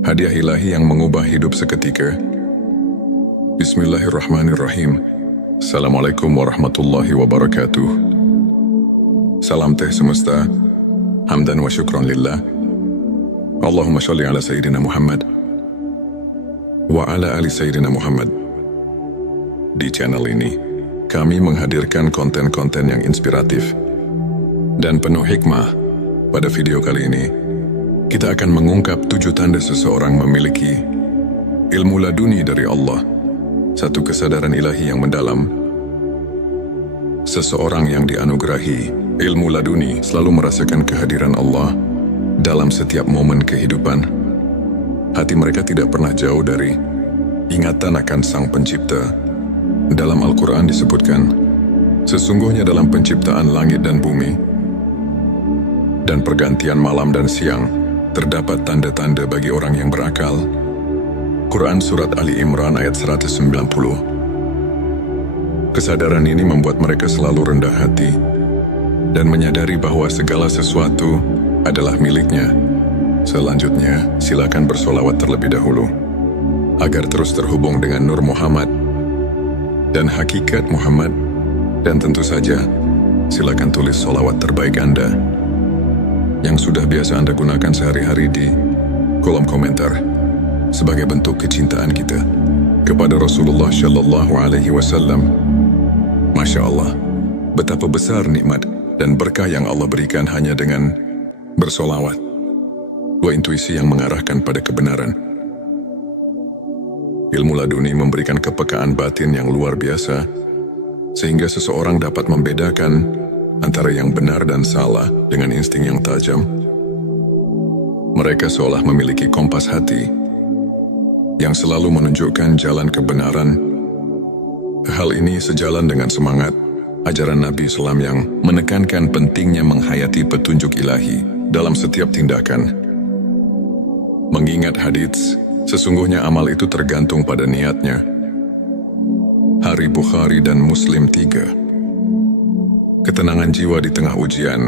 hadiah ilahi yang mengubah hidup seketika. Bismillahirrahmanirrahim. Assalamualaikum warahmatullahi wabarakatuh. Salam teh semesta, hamdan wa syukron lillah. Allahumma sholli ala Sayyidina Muhammad wa ala ali Sayyidina Muhammad. Di channel ini, kami menghadirkan konten-konten yang inspiratif dan penuh hikmah. Pada video kali ini, kita akan mengungkap 7 tanda seseorang memiliki ilmu laduni dari Allah, satu kesadaran ilahi yang mendalam. Seseorang yang dianugerahi ilmu laduni selalu merasakan kehadiran Allah dalam setiap momen kehidupan. Hati mereka tidak pernah jauh dari ingatan akan Sang Pencipta. Dalam Al-Quran disebutkan, sesungguhnya dalam penciptaan langit dan bumi dan pergantian malam dan siang, terdapat tanda-tanda bagi orang yang berakal. Quran Surat Ali Imran ayat 190. Kesadaran ini membuat mereka selalu rendah hati dan menyadari bahwa segala sesuatu adalah miliknya. Selanjutnya, silakan bersolawat terlebih dahulu, agar terus terhubung dengan Nur Muhammad dan hakikat Muhammad. Dan tentu saja, silakan tulis solawat terbaik Anda yang sudah biasa Anda gunakan sehari-hari di kolom komentar sebagai bentuk kecintaan kita kepada Rasulullah Shallallahu Alaihi Wasallam. Masya Allah, betapa besar nikmat dan berkah yang Allah berikan hanya dengan bersolawat. Dua intuisi yang mengarahkan pada kebenaran. Ilmu laduni memberikan kepekaan batin yang luar biasa, sehingga seseorang dapat membedakan antara yang benar dan salah dengan insting yang tajam. Mereka seolah memiliki kompas hati yang selalu menunjukkan jalan kebenaran. Hal ini sejalan dengan semangat ajaran Nabi Islam yang menekankan pentingnya menghayati petunjuk ilahi dalam setiap tindakan. Mengingat hadits, sesungguhnya amal itu tergantung pada niatnya. Hari Bukhari dan Muslim 3. Ketenangan jiwa di tengah ujian,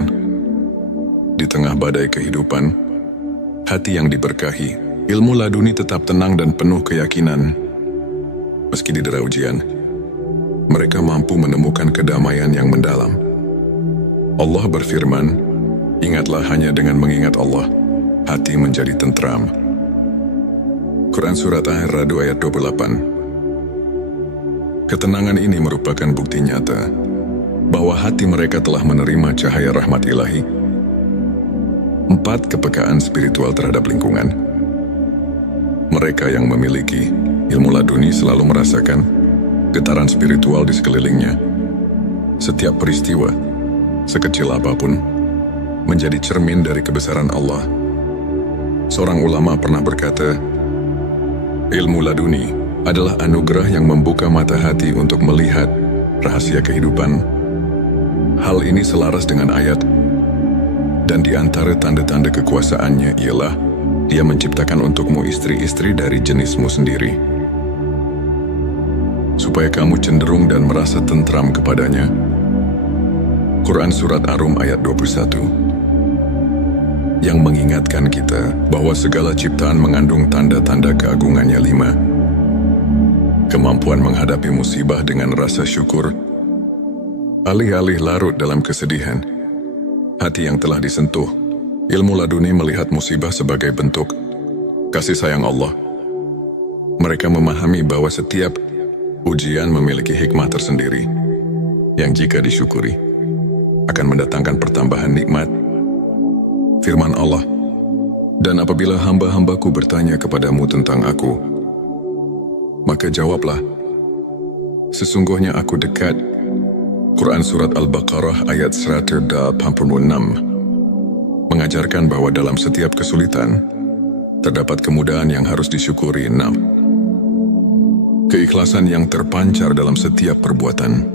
di tengah badai kehidupan, hati yang diberkahi, ilmu laduni tetap tenang dan penuh keyakinan. Meski didera ujian, mereka mampu menemukan kedamaian yang mendalam. Allah berfirman, ingatlah hanya dengan mengingat Allah, hati menjadi tentram. Quran Surat Ar-Ra'd ayat 28. Ketenangan ini merupakan bukti nyata bahwa hati mereka telah menerima cahaya rahmat ilahi. 4. Kepekaan spiritual terhadap lingkungan. Mereka yang memiliki ilmu laduni selalu merasakan getaran spiritual di sekelilingnya. Setiap peristiwa, sekecil apapun, menjadi cermin dari kebesaran Allah. Seorang ulama pernah berkata, ilmu laduni adalah anugerah yang membuka mata hati untuk melihat rahasia kehidupan. Hal ini selaras dengan ayat, dan di antara tanda-tanda kekuasaannya ialah Dia menciptakan untukmu istri-istri dari jenismu sendiri, supaya kamu cenderung dan merasa tentram kepadanya. Quran Surat Ar-Rum ayat 21. Yang mengingatkan kita bahwa segala ciptaan mengandung tanda-tanda keagungannya. 5. Kemampuan menghadapi musibah dengan rasa syukur. Alih-alih larut dalam kesedihan, hati yang telah disentuh, ilmu laduni melihat musibah sebagai bentuk kasih sayang Allah. Mereka memahami bahwa setiap ujian memiliki hikmah tersendiri yang jika disyukuri akan mendatangkan pertambahan nikmat. Firman Allah, dan apabila hamba-hambaku bertanya kepadamu tentang aku, maka jawablah, sesungguhnya aku dekat. Quran Surat Al-Baqarah ayat 186 mengajarkan bahwa dalam setiap kesulitan terdapat kemudahan yang harus disyukuri. 6. Keikhlasan yang terpancar dalam setiap perbuatan.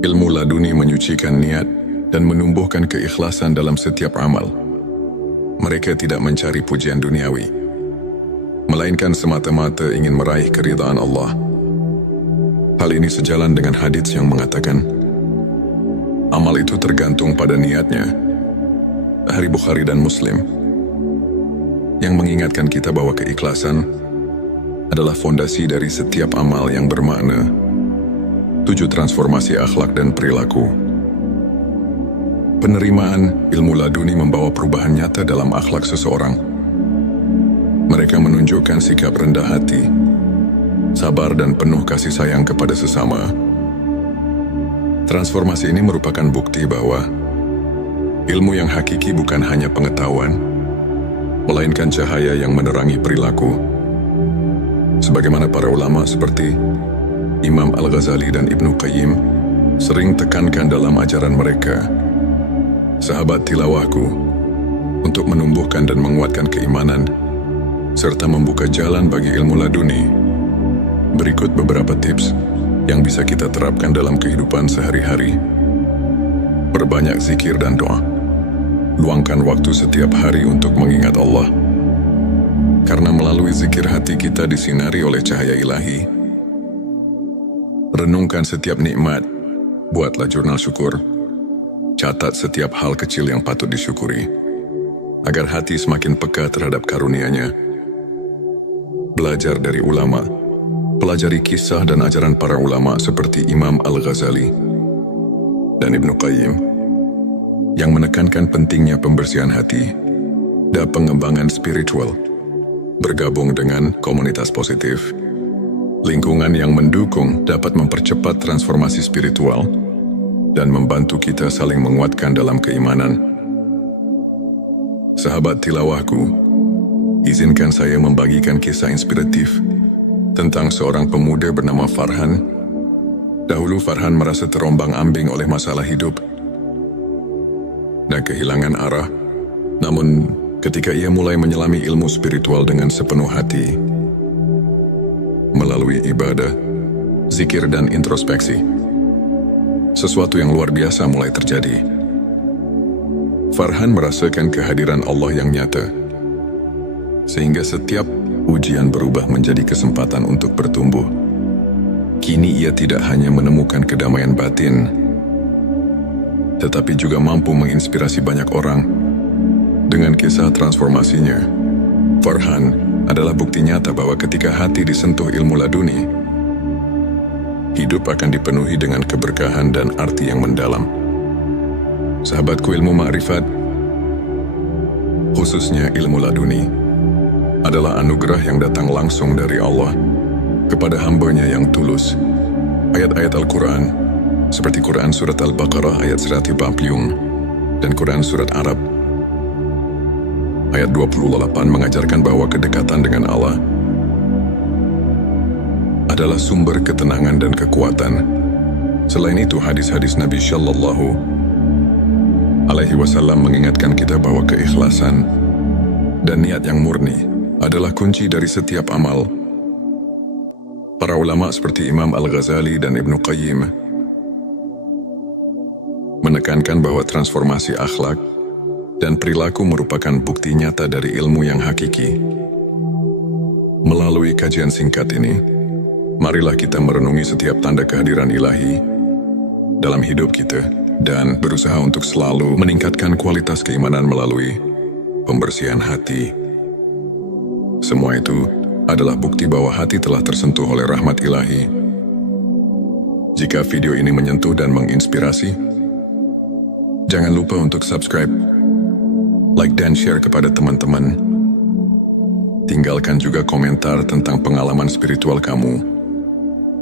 Ilmu laduni menyucikan niat dan menumbuhkan keikhlasan dalam setiap amal. Mereka tidak mencari pujian duniawi, melainkan semata-mata ingin meraih keridhaan Allah. Hal ini sejalan dengan hadits yang mengatakan, amal itu tergantung pada niatnya. Hari Bukhari dan Muslim, yang mengingatkan kita bahwa keikhlasan adalah fondasi dari setiap amal yang bermakna. 7. Transformasi akhlak dan perilaku. Penerimaan ilmu laduni membawa perubahan nyata dalam akhlak seseorang. Mereka menunjukkan sikap rendah hati, sabar dan penuh kasih sayang kepada sesama. Transformasi ini merupakan bukti bahwa ilmu yang hakiki bukan hanya pengetahuan, melainkan cahaya yang menerangi perilaku. Sebagaimana para ulama seperti Imam Al-Ghazali dan Ibnu Qayyim sering tekankan dalam ajaran mereka, sahabat tilawahku, untuk menumbuhkan dan menguatkan keimanan, serta membuka jalan bagi ilmu laduni. Berikut beberapa tips yang bisa kita terapkan dalam kehidupan sehari-hari. Perbanyak zikir dan doa. Luangkan waktu setiap hari untuk mengingat Allah. Karena melalui zikir hati kita disinari oleh cahaya ilahi. Renungkan setiap nikmat. Buatlah jurnal syukur. Catat setiap hal kecil yang patut disyukuri, agar hati semakin peka terhadap karunia-Nya. Belajar dari ulama. Pelajari kisah dan ajaran para ulama seperti Imam Al-Ghazali dan Ibnu Qayyim yang menekankan pentingnya pembersihan hati dan pengembangan spiritual. Bergabung dengan komunitas positif, lingkungan yang mendukung dapat mempercepat transformasi spiritual dan membantu kita saling menguatkan dalam keimanan. Sahabat tilawahku, izinkan saya membagikan kisah inspiratif tentang seorang pemuda bernama Farhan. Dahulu Farhan merasa terombang-ambing oleh masalah hidup dan kehilangan arah. Namun, ketika ia mulai menyelami ilmu spiritual dengan sepenuh hati, melalui ibadah, zikir dan introspeksi, sesuatu yang luar biasa mulai terjadi. Farhan merasakan kehadiran Allah yang nyata, sehingga setiap ujian berubah menjadi kesempatan untuk bertumbuh. Kini ia tidak hanya menemukan kedamaian batin, tetapi juga mampu menginspirasi banyak orang. Dengan kisah transformasinya, Farhan adalah bukti nyata bahwa ketika hati disentuh ilmu laduni, hidup akan dipenuhi dengan keberkahan dan arti yang mendalam. Sahabatku, ilmu ma'rifat, khususnya ilmu laduni, adalah anugerah yang datang langsung dari Allah kepada hamba-Nya yang tulus. Ayat-ayat Al-Quran, seperti Quran Surat Al-Baqarah ayat 140 dan Quran Surat Arab ayat 28 mengajarkan bahwa kedekatan dengan Allah adalah sumber ketenangan dan kekuatan. Selain itu, hadis-hadis Nabi Shallallahu Alaihi Wasallam mengingatkan kita bahwa keikhlasan dan niat yang murni adalah kunci dari setiap amal. Para ulama seperti Imam Al-Ghazali dan Ibnu Qayyim menekankan bahwa transformasi akhlak dan perilaku merupakan bukti nyata dari ilmu yang hakiki. Melalui kajian singkat ini, marilah kita merenungi setiap tanda kehadiran ilahi dalam hidup kita dan berusaha untuk selalu meningkatkan kualitas keimanan melalui pembersihan hati. Semua itu adalah bukti bahwa hati telah tersentuh oleh rahmat ilahi. Jika video ini menyentuh dan menginspirasi, jangan lupa untuk subscribe, like dan share kepada teman-teman. Tinggalkan juga komentar tentang pengalaman spiritual kamu,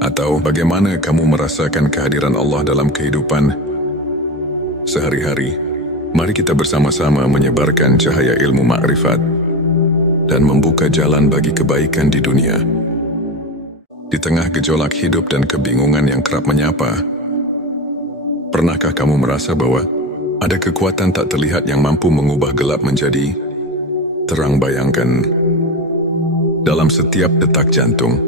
atau bagaimana kamu merasakan kehadiran Allah dalam kehidupan sehari-hari. Mari kita bersama-sama menyebarkan cahaya ilmu ma'rifat dan membuka jalan bagi kebaikan di dunia. Di tengah gejolak hidup dan kebingungan yang kerap menyapa, pernahkah kamu merasa bahwa ada kekuatan tak terlihat yang mampu mengubah gelap menjadi terang? Bayangkan, dalam setiap detak jantung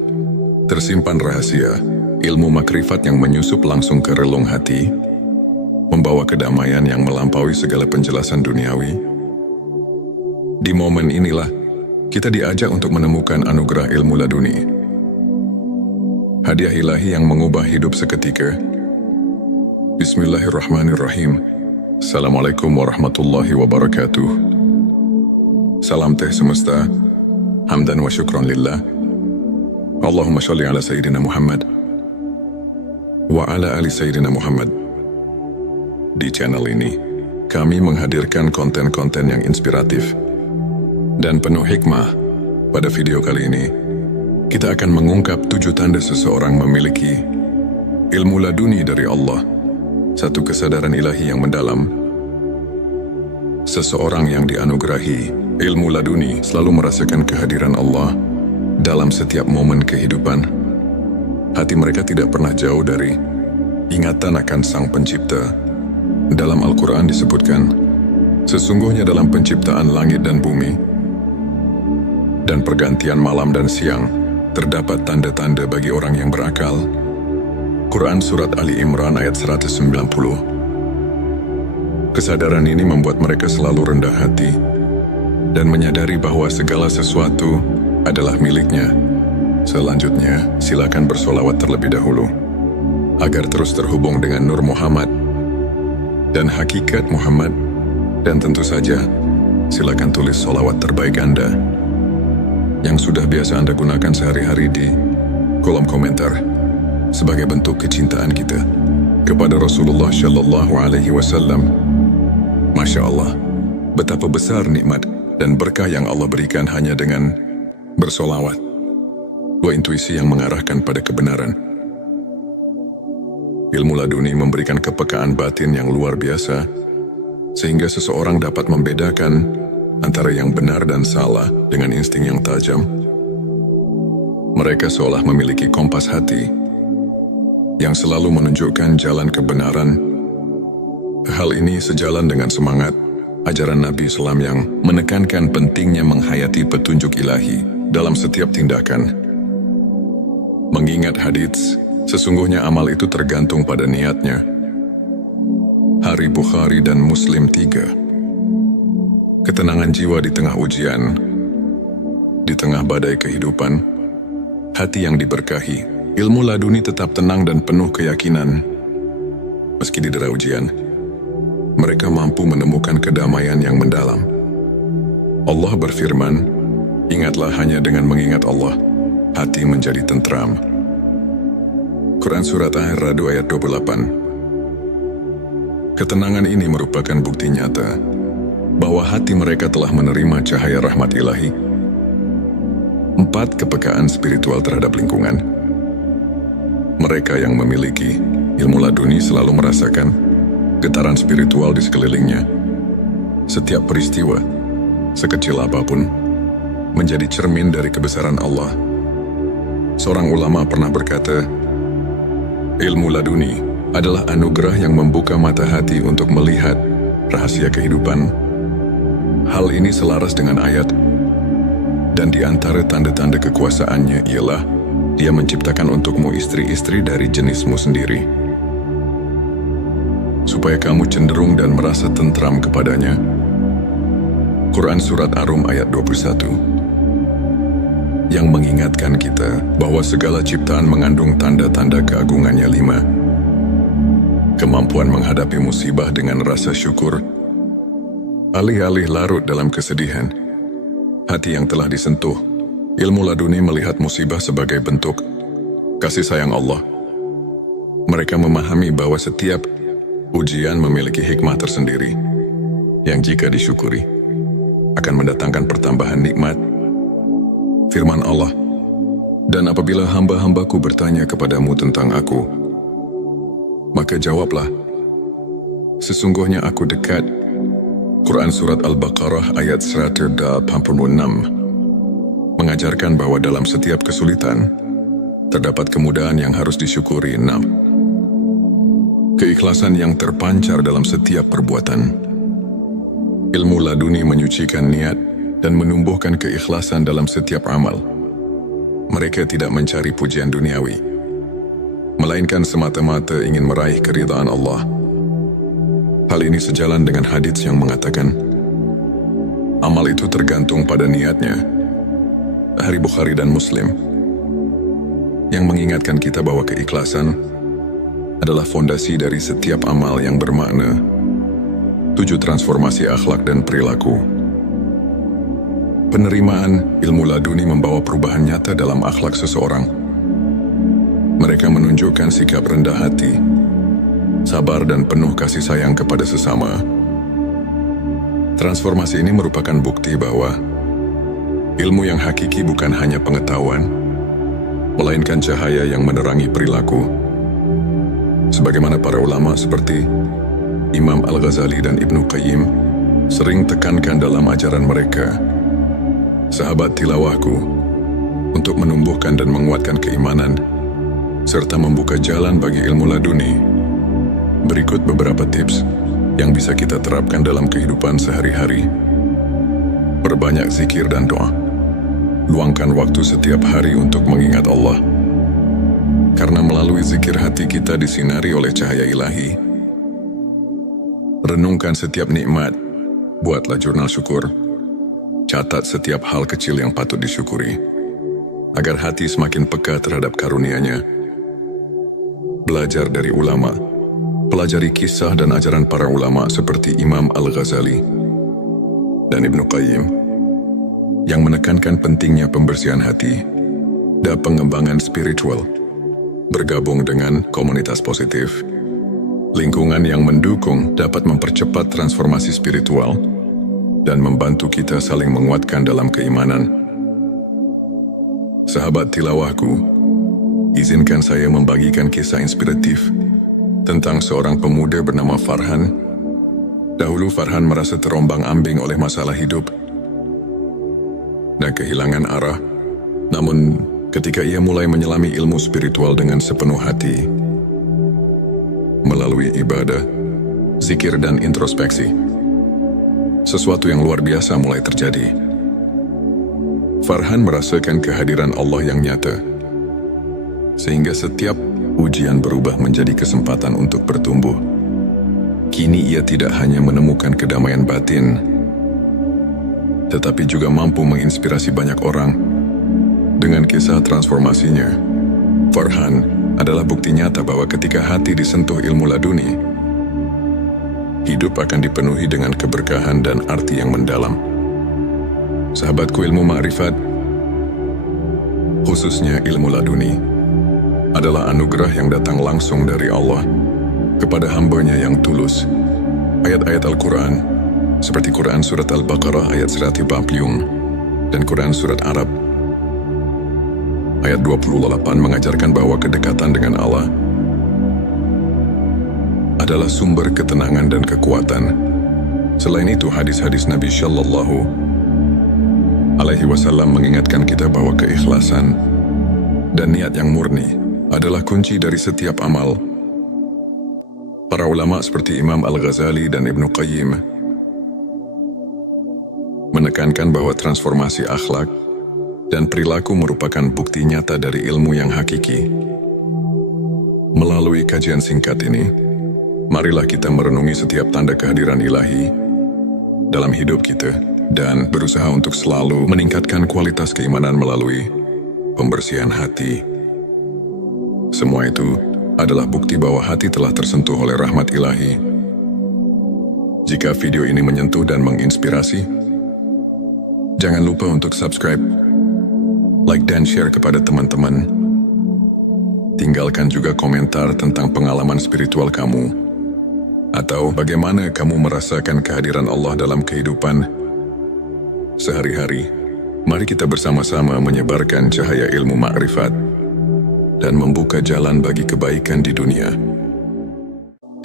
tersimpan rahasia ilmu makrifat yang menyusup langsung ke relung hati, membawa kedamaian yang melampaui segala penjelasan duniawi. Di momen inilah kita diajak untuk menemukan anugerah ilmu laduni, hadiah ilahi yang mengubah hidup seketika. Bismillahirrahmanirrahim. Assalamualaikum warahmatullahi wabarakatuh. Salam teh semesta, hamdan wa syukran lillah. Allahumma sholli ala Sayyidina Muhammad wa ala ali Sayyidina Muhammad. Di channel ini, kami menghadirkan konten-konten yang inspiratif dan penuh hikmah. Pada video kali ini, kita akan mengungkap 7 tanda seseorang memiliki ilmu laduni dari Allah, satu kesadaran ilahi yang mendalam. Seseorang yang dianugerahi ilmu laduni selalu merasakan kehadiran Allah dalam setiap momen kehidupan. Hati mereka tidak pernah jauh dari ingatan akan Sang Pencipta. Dalam Al-Quran disebutkan, sesungguhnya dalam penciptaan langit dan bumi dan pergantian malam dan siang, terdapat tanda-tanda bagi orang yang berakal. Quran Surat Ali Imran ayat 190. Kesadaran ini membuat mereka selalu rendah hati dan menyadari bahwa segala sesuatu adalah miliknya. Selanjutnya, silakan bersolawat terlebih dahulu agar terus terhubung dengan Nur Muhammad dan hakikat Muhammad. Dan tentu saja, silakan tulis solawat terbaik Anda yang sudah biasa Anda gunakan sehari-hari di kolom komentar sebagai bentuk kecintaan kita kepada Rasulullah Shallallahu Alaihi Wasallam. Masya Allah, betapa besar nikmat dan berkah yang Allah berikan hanya dengan bersolawat. Dua intuisi yang mengarahkan pada kebenaran. Ilmu laduni memberikan kepekaan batin yang luar biasa, sehingga seseorang dapat membedakan antara yang benar dan salah dengan insting yang tajam. Mereka seolah memiliki kompas hati yang selalu menunjukkan jalan kebenaran. Hal ini sejalan dengan semangat ajaran Nabi Islam yang menekankan pentingnya menghayati petunjuk ilahi dalam setiap tindakan. Mengingat hadits, sesungguhnya amal itu tergantung pada niatnya. Hari Bukhari dan Muslim 3. Ketenangan jiwa di tengah ujian, di tengah badai kehidupan, hati yang diberkahi, ilmu laduni tetap tenang dan penuh keyakinan. Meski didera ujian, mereka mampu menemukan kedamaian yang mendalam. Allah berfirman, ingatlah hanya dengan mengingat Allah, hati menjadi tentram. Quran Surat Ar-Ra'd ayat 28. Ketenangan ini merupakan bukti nyata bahwa hati mereka telah menerima cahaya rahmat ilahi. 4. Kepekaan spiritual terhadap lingkungan. Mereka yang memiliki ilmu laduni selalu merasakan getaran spiritual di sekelilingnya. Setiap peristiwa, sekecil apapun, menjadi cermin dari kebesaran Allah. Seorang ulama pernah berkata, ilmu laduni adalah anugerah yang membuka mata hati untuk melihat rahasia kehidupan. Hal ini selaras dengan ayat, dan di antara tanda-tanda kekuasaannya ialah Dia menciptakan untukmu istri-istri dari jenismu sendiri, supaya kamu cenderung dan merasa tentram kepadanya. Quran Surat Ar-Rum ayat 21. Yang mengingatkan kita bahwa segala ciptaan mengandung tanda-tanda keagungannya. 5. Kemampuan menghadapi musibah dengan rasa syukur. Alih-alih larut dalam kesedihan, hati yang telah disentuh, ilmu laduni melihat musibah sebagai bentuk kasih sayang Allah. Mereka memahami bahwa setiap ujian memiliki hikmah tersendiri, yang jika disyukuri, akan mendatangkan pertambahan nikmat. Firman Allah, dan apabila hamba-hambaku bertanya kepadamu tentang aku, maka jawablah, sesungguhnya aku dekat. Quran Surat Al-Baqarah ayat 186 mengajarkan bahwa dalam setiap kesulitan, terdapat kemudahan yang harus disyukuri. 6. Keikhlasan yang terpancar dalam setiap perbuatan. Ilmu laduni menyucikan niat dan menumbuhkan keikhlasan dalam setiap amal. Mereka tidak mencari pujian duniawi, melainkan semata-mata ingin meraih keridhaan Allah. Hal ini sejalan dengan hadits yang mengatakan, amal itu tergantung pada niatnya. Hari Bukhari dan Muslim, yang mengingatkan kita bahwa keikhlasan adalah fondasi dari setiap amal yang bermakna. 7. Transformasi akhlak dan perilaku. Penerimaan ilmu laduni membawa perubahan nyata dalam akhlak seseorang. Mereka menunjukkan sikap rendah hati, sabar dan penuh kasih sayang kepada sesama. Transformasi ini merupakan bukti bahwa ilmu yang hakiki bukan hanya pengetahuan, melainkan cahaya yang menerangi perilaku. Sebagaimana para ulama seperti Imam Al-Ghazali dan Ibnu Qayyim sering tekankan dalam ajaran mereka, sahabat tilawahku, untuk menumbuhkan dan menguatkan keimanan, serta membuka jalan bagi ilmu laduni. Berikut beberapa tips yang bisa kita terapkan dalam kehidupan sehari-hari. Perbanyak zikir dan doa. Luangkan waktu setiap hari untuk mengingat Allah. Karena melalui zikir hati kita disinari oleh cahaya ilahi. Renungkan setiap nikmat. Buatlah jurnal syukur. Catat setiap hal kecil yang patut disyukuri, agar hati semakin peka terhadap karunia-Nya. Belajar dari ulama. Pelajari kisah dan ajaran para ulama seperti Imam Al-Ghazali dan Ibnu Qayyim yang menekankan pentingnya pembersihan hati dan pengembangan spiritual. Bergabung dengan komunitas positif, lingkungan yang mendukung dapat mempercepat transformasi spiritual dan membantu kita saling menguatkan dalam keimanan. Sahabat tilawahku, izinkan saya membagikan kisah inspiratif tentang seorang pemuda bernama Farhan. Dahulu Farhan merasa terombang-ambing oleh masalah hidup dan kehilangan arah. Namun, ketika ia mulai menyelami ilmu spiritual dengan sepenuh hati, melalui ibadah, zikir dan introspeksi, sesuatu yang luar biasa mulai terjadi. Farhan merasakan kehadiran Allah yang nyata, sehingga setiap ujian berubah menjadi kesempatan untuk bertumbuh. Kini ia tidak hanya menemukan kedamaian batin, tetapi juga mampu menginspirasi banyak orang. Dengan kisah transformasinya, Farhan adalah bukti nyata bahwa ketika hati disentuh ilmu laduni, hidup akan dipenuhi dengan keberkahan dan arti yang mendalam. Sahabatku, ilmu ma'rifat, khususnya ilmu laduni, adalah anugerah yang datang langsung dari Allah kepada hamba-Nya yang tulus. Ayat-ayat Al-Quran, seperti Quran Surat Al-Baqarah ayat 140 dan Quran Surat Arab ayat 28 mengajarkan bahwa kedekatan dengan Allah adalah sumber ketenangan dan kekuatan. Selain itu, hadis-hadis Nabi Shallallahu Alaihi Wasallam mengingatkan kita bahwa keikhlasan dan niat yang murni adalah kunci dari setiap amal. Para ulama seperti Imam Al-Ghazali dan Ibnu Qayyim menekankan bahwa transformasi akhlak dan perilaku merupakan bukti nyata dari ilmu yang hakiki. Melalui kajian singkat ini, marilah kita merenungi setiap tanda kehadiran ilahi dalam hidup kita dan berusaha untuk selalu meningkatkan kualitas keimanan melalui pembersihan hati. Semua itu adalah bukti bahwa hati telah tersentuh oleh rahmat ilahi. Jika video ini menyentuh dan menginspirasi, jangan lupa untuk subscribe, like dan share kepada teman-teman. Tinggalkan juga komentar tentang pengalaman spiritual kamu, atau bagaimana kamu merasakan kehadiran Allah dalam kehidupan sehari-hari. Mari kita bersama-sama menyebarkan cahaya ilmu ma'rifat dan membuka jalan bagi kebaikan di dunia.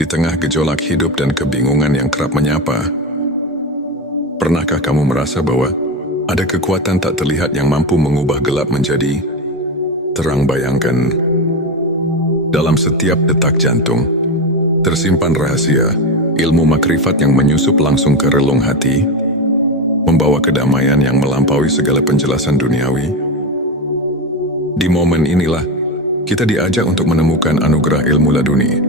Di tengah gejolak hidup dan kebingungan yang kerap menyapa, pernahkah kamu merasa bahwa ada kekuatan tak terlihat yang mampu mengubah gelap menjadi terang? Bayangkan, dalam setiap detak jantung tersimpan rahasia ilmu makrifat yang menyusup langsung ke relung hati, membawa kedamaian yang melampaui segala penjelasan duniawi. Di momen inilah kita diajak untuk menemukan anugerah ilmu laduni,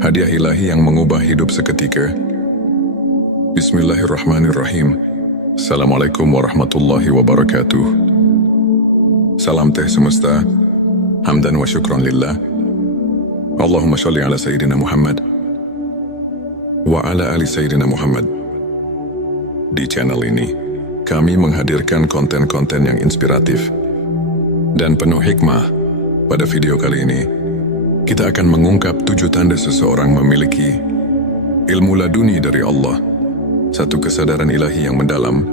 hadiah ilahi yang mengubah hidup seketika. Bismillahirrahmanirrahim. Assalamualaikum warahmatullahi wabarakatuh. Salam teh semesta, hamdan wa syukran lillah. Allahumma sholli ala Sayyidina Muhammad wa ala ali Sayyidina Muhammad. Di channel ini, kami menghadirkan konten-konten yang inspiratif dan penuh hikmah. Pada video kali ini, kita akan mengungkap 7 tanda seseorang memiliki ilmu laduni dari Allah satu kesadaran ilahi yang mendalam.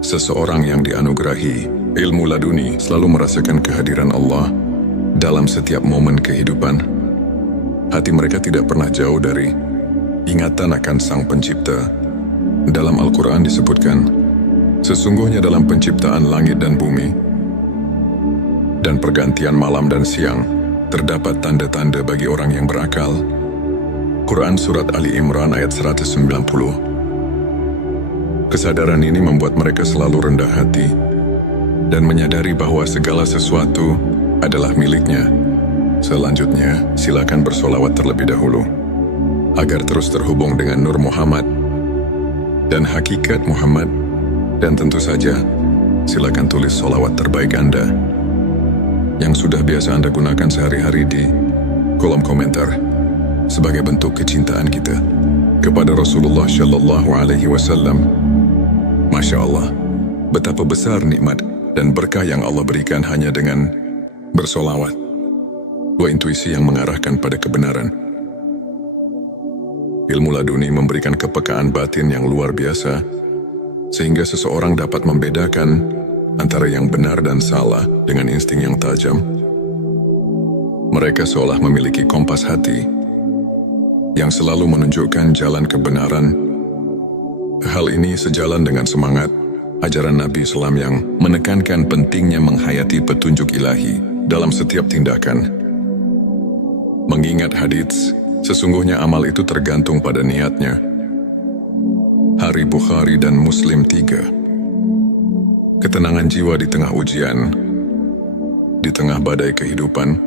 Seseorang yang dianugerahi ilmu laduni selalu merasakan kehadiran Allah dalam setiap momen kehidupan. Hati mereka tidak pernah jauh dari ingatan akan Sang Pencipta. Dalam Al-Quran disebutkan, sesungguhnya dalam penciptaan langit dan bumi dan pergantian malam dan siang terdapat tanda-tanda bagi orang yang berakal. Quran Surat Ali Imran ayat 190. Kesadaran ini membuat mereka selalu rendah hati dan menyadari bahwa segala sesuatu adalah miliknya. Selanjutnya, silakan bersolawat terlebih dahulu agar terus terhubung dengan Nur Muhammad dan hakikat Muhammad. Dan tentu saja, silakan tulis solawat terbaik Anda yang sudah biasa Anda gunakan sehari-hari di kolom komentar sebagai bentuk kecintaan kita kepada Rasulullah Shallallahu Alaihi Wasallam. Masya Allah, betapa besar nikmat dan berkah yang Allah berikan hanya dengan bersolawat. Dua intuisi yang mengarahkan pada kebenaran. Ilmu laduni memberikan kepekaan batin yang luar biasa, sehingga seseorang dapat membedakan antara yang benar dan salah dengan insting yang tajam. Mereka seolah memiliki kompas hati yang selalu menunjukkan jalan kebenaran. Hal ini sejalan dengan semangat ajaran Nabi Islam yang menekankan pentingnya menghayati petunjuk ilahi dalam setiap tindakan. Mengingat hadits, sesungguhnya amal itu tergantung pada niatnya. Hari Bukhari dan Muslim 3. Ketenangan jiwa di tengah ujian, di tengah badai kehidupan,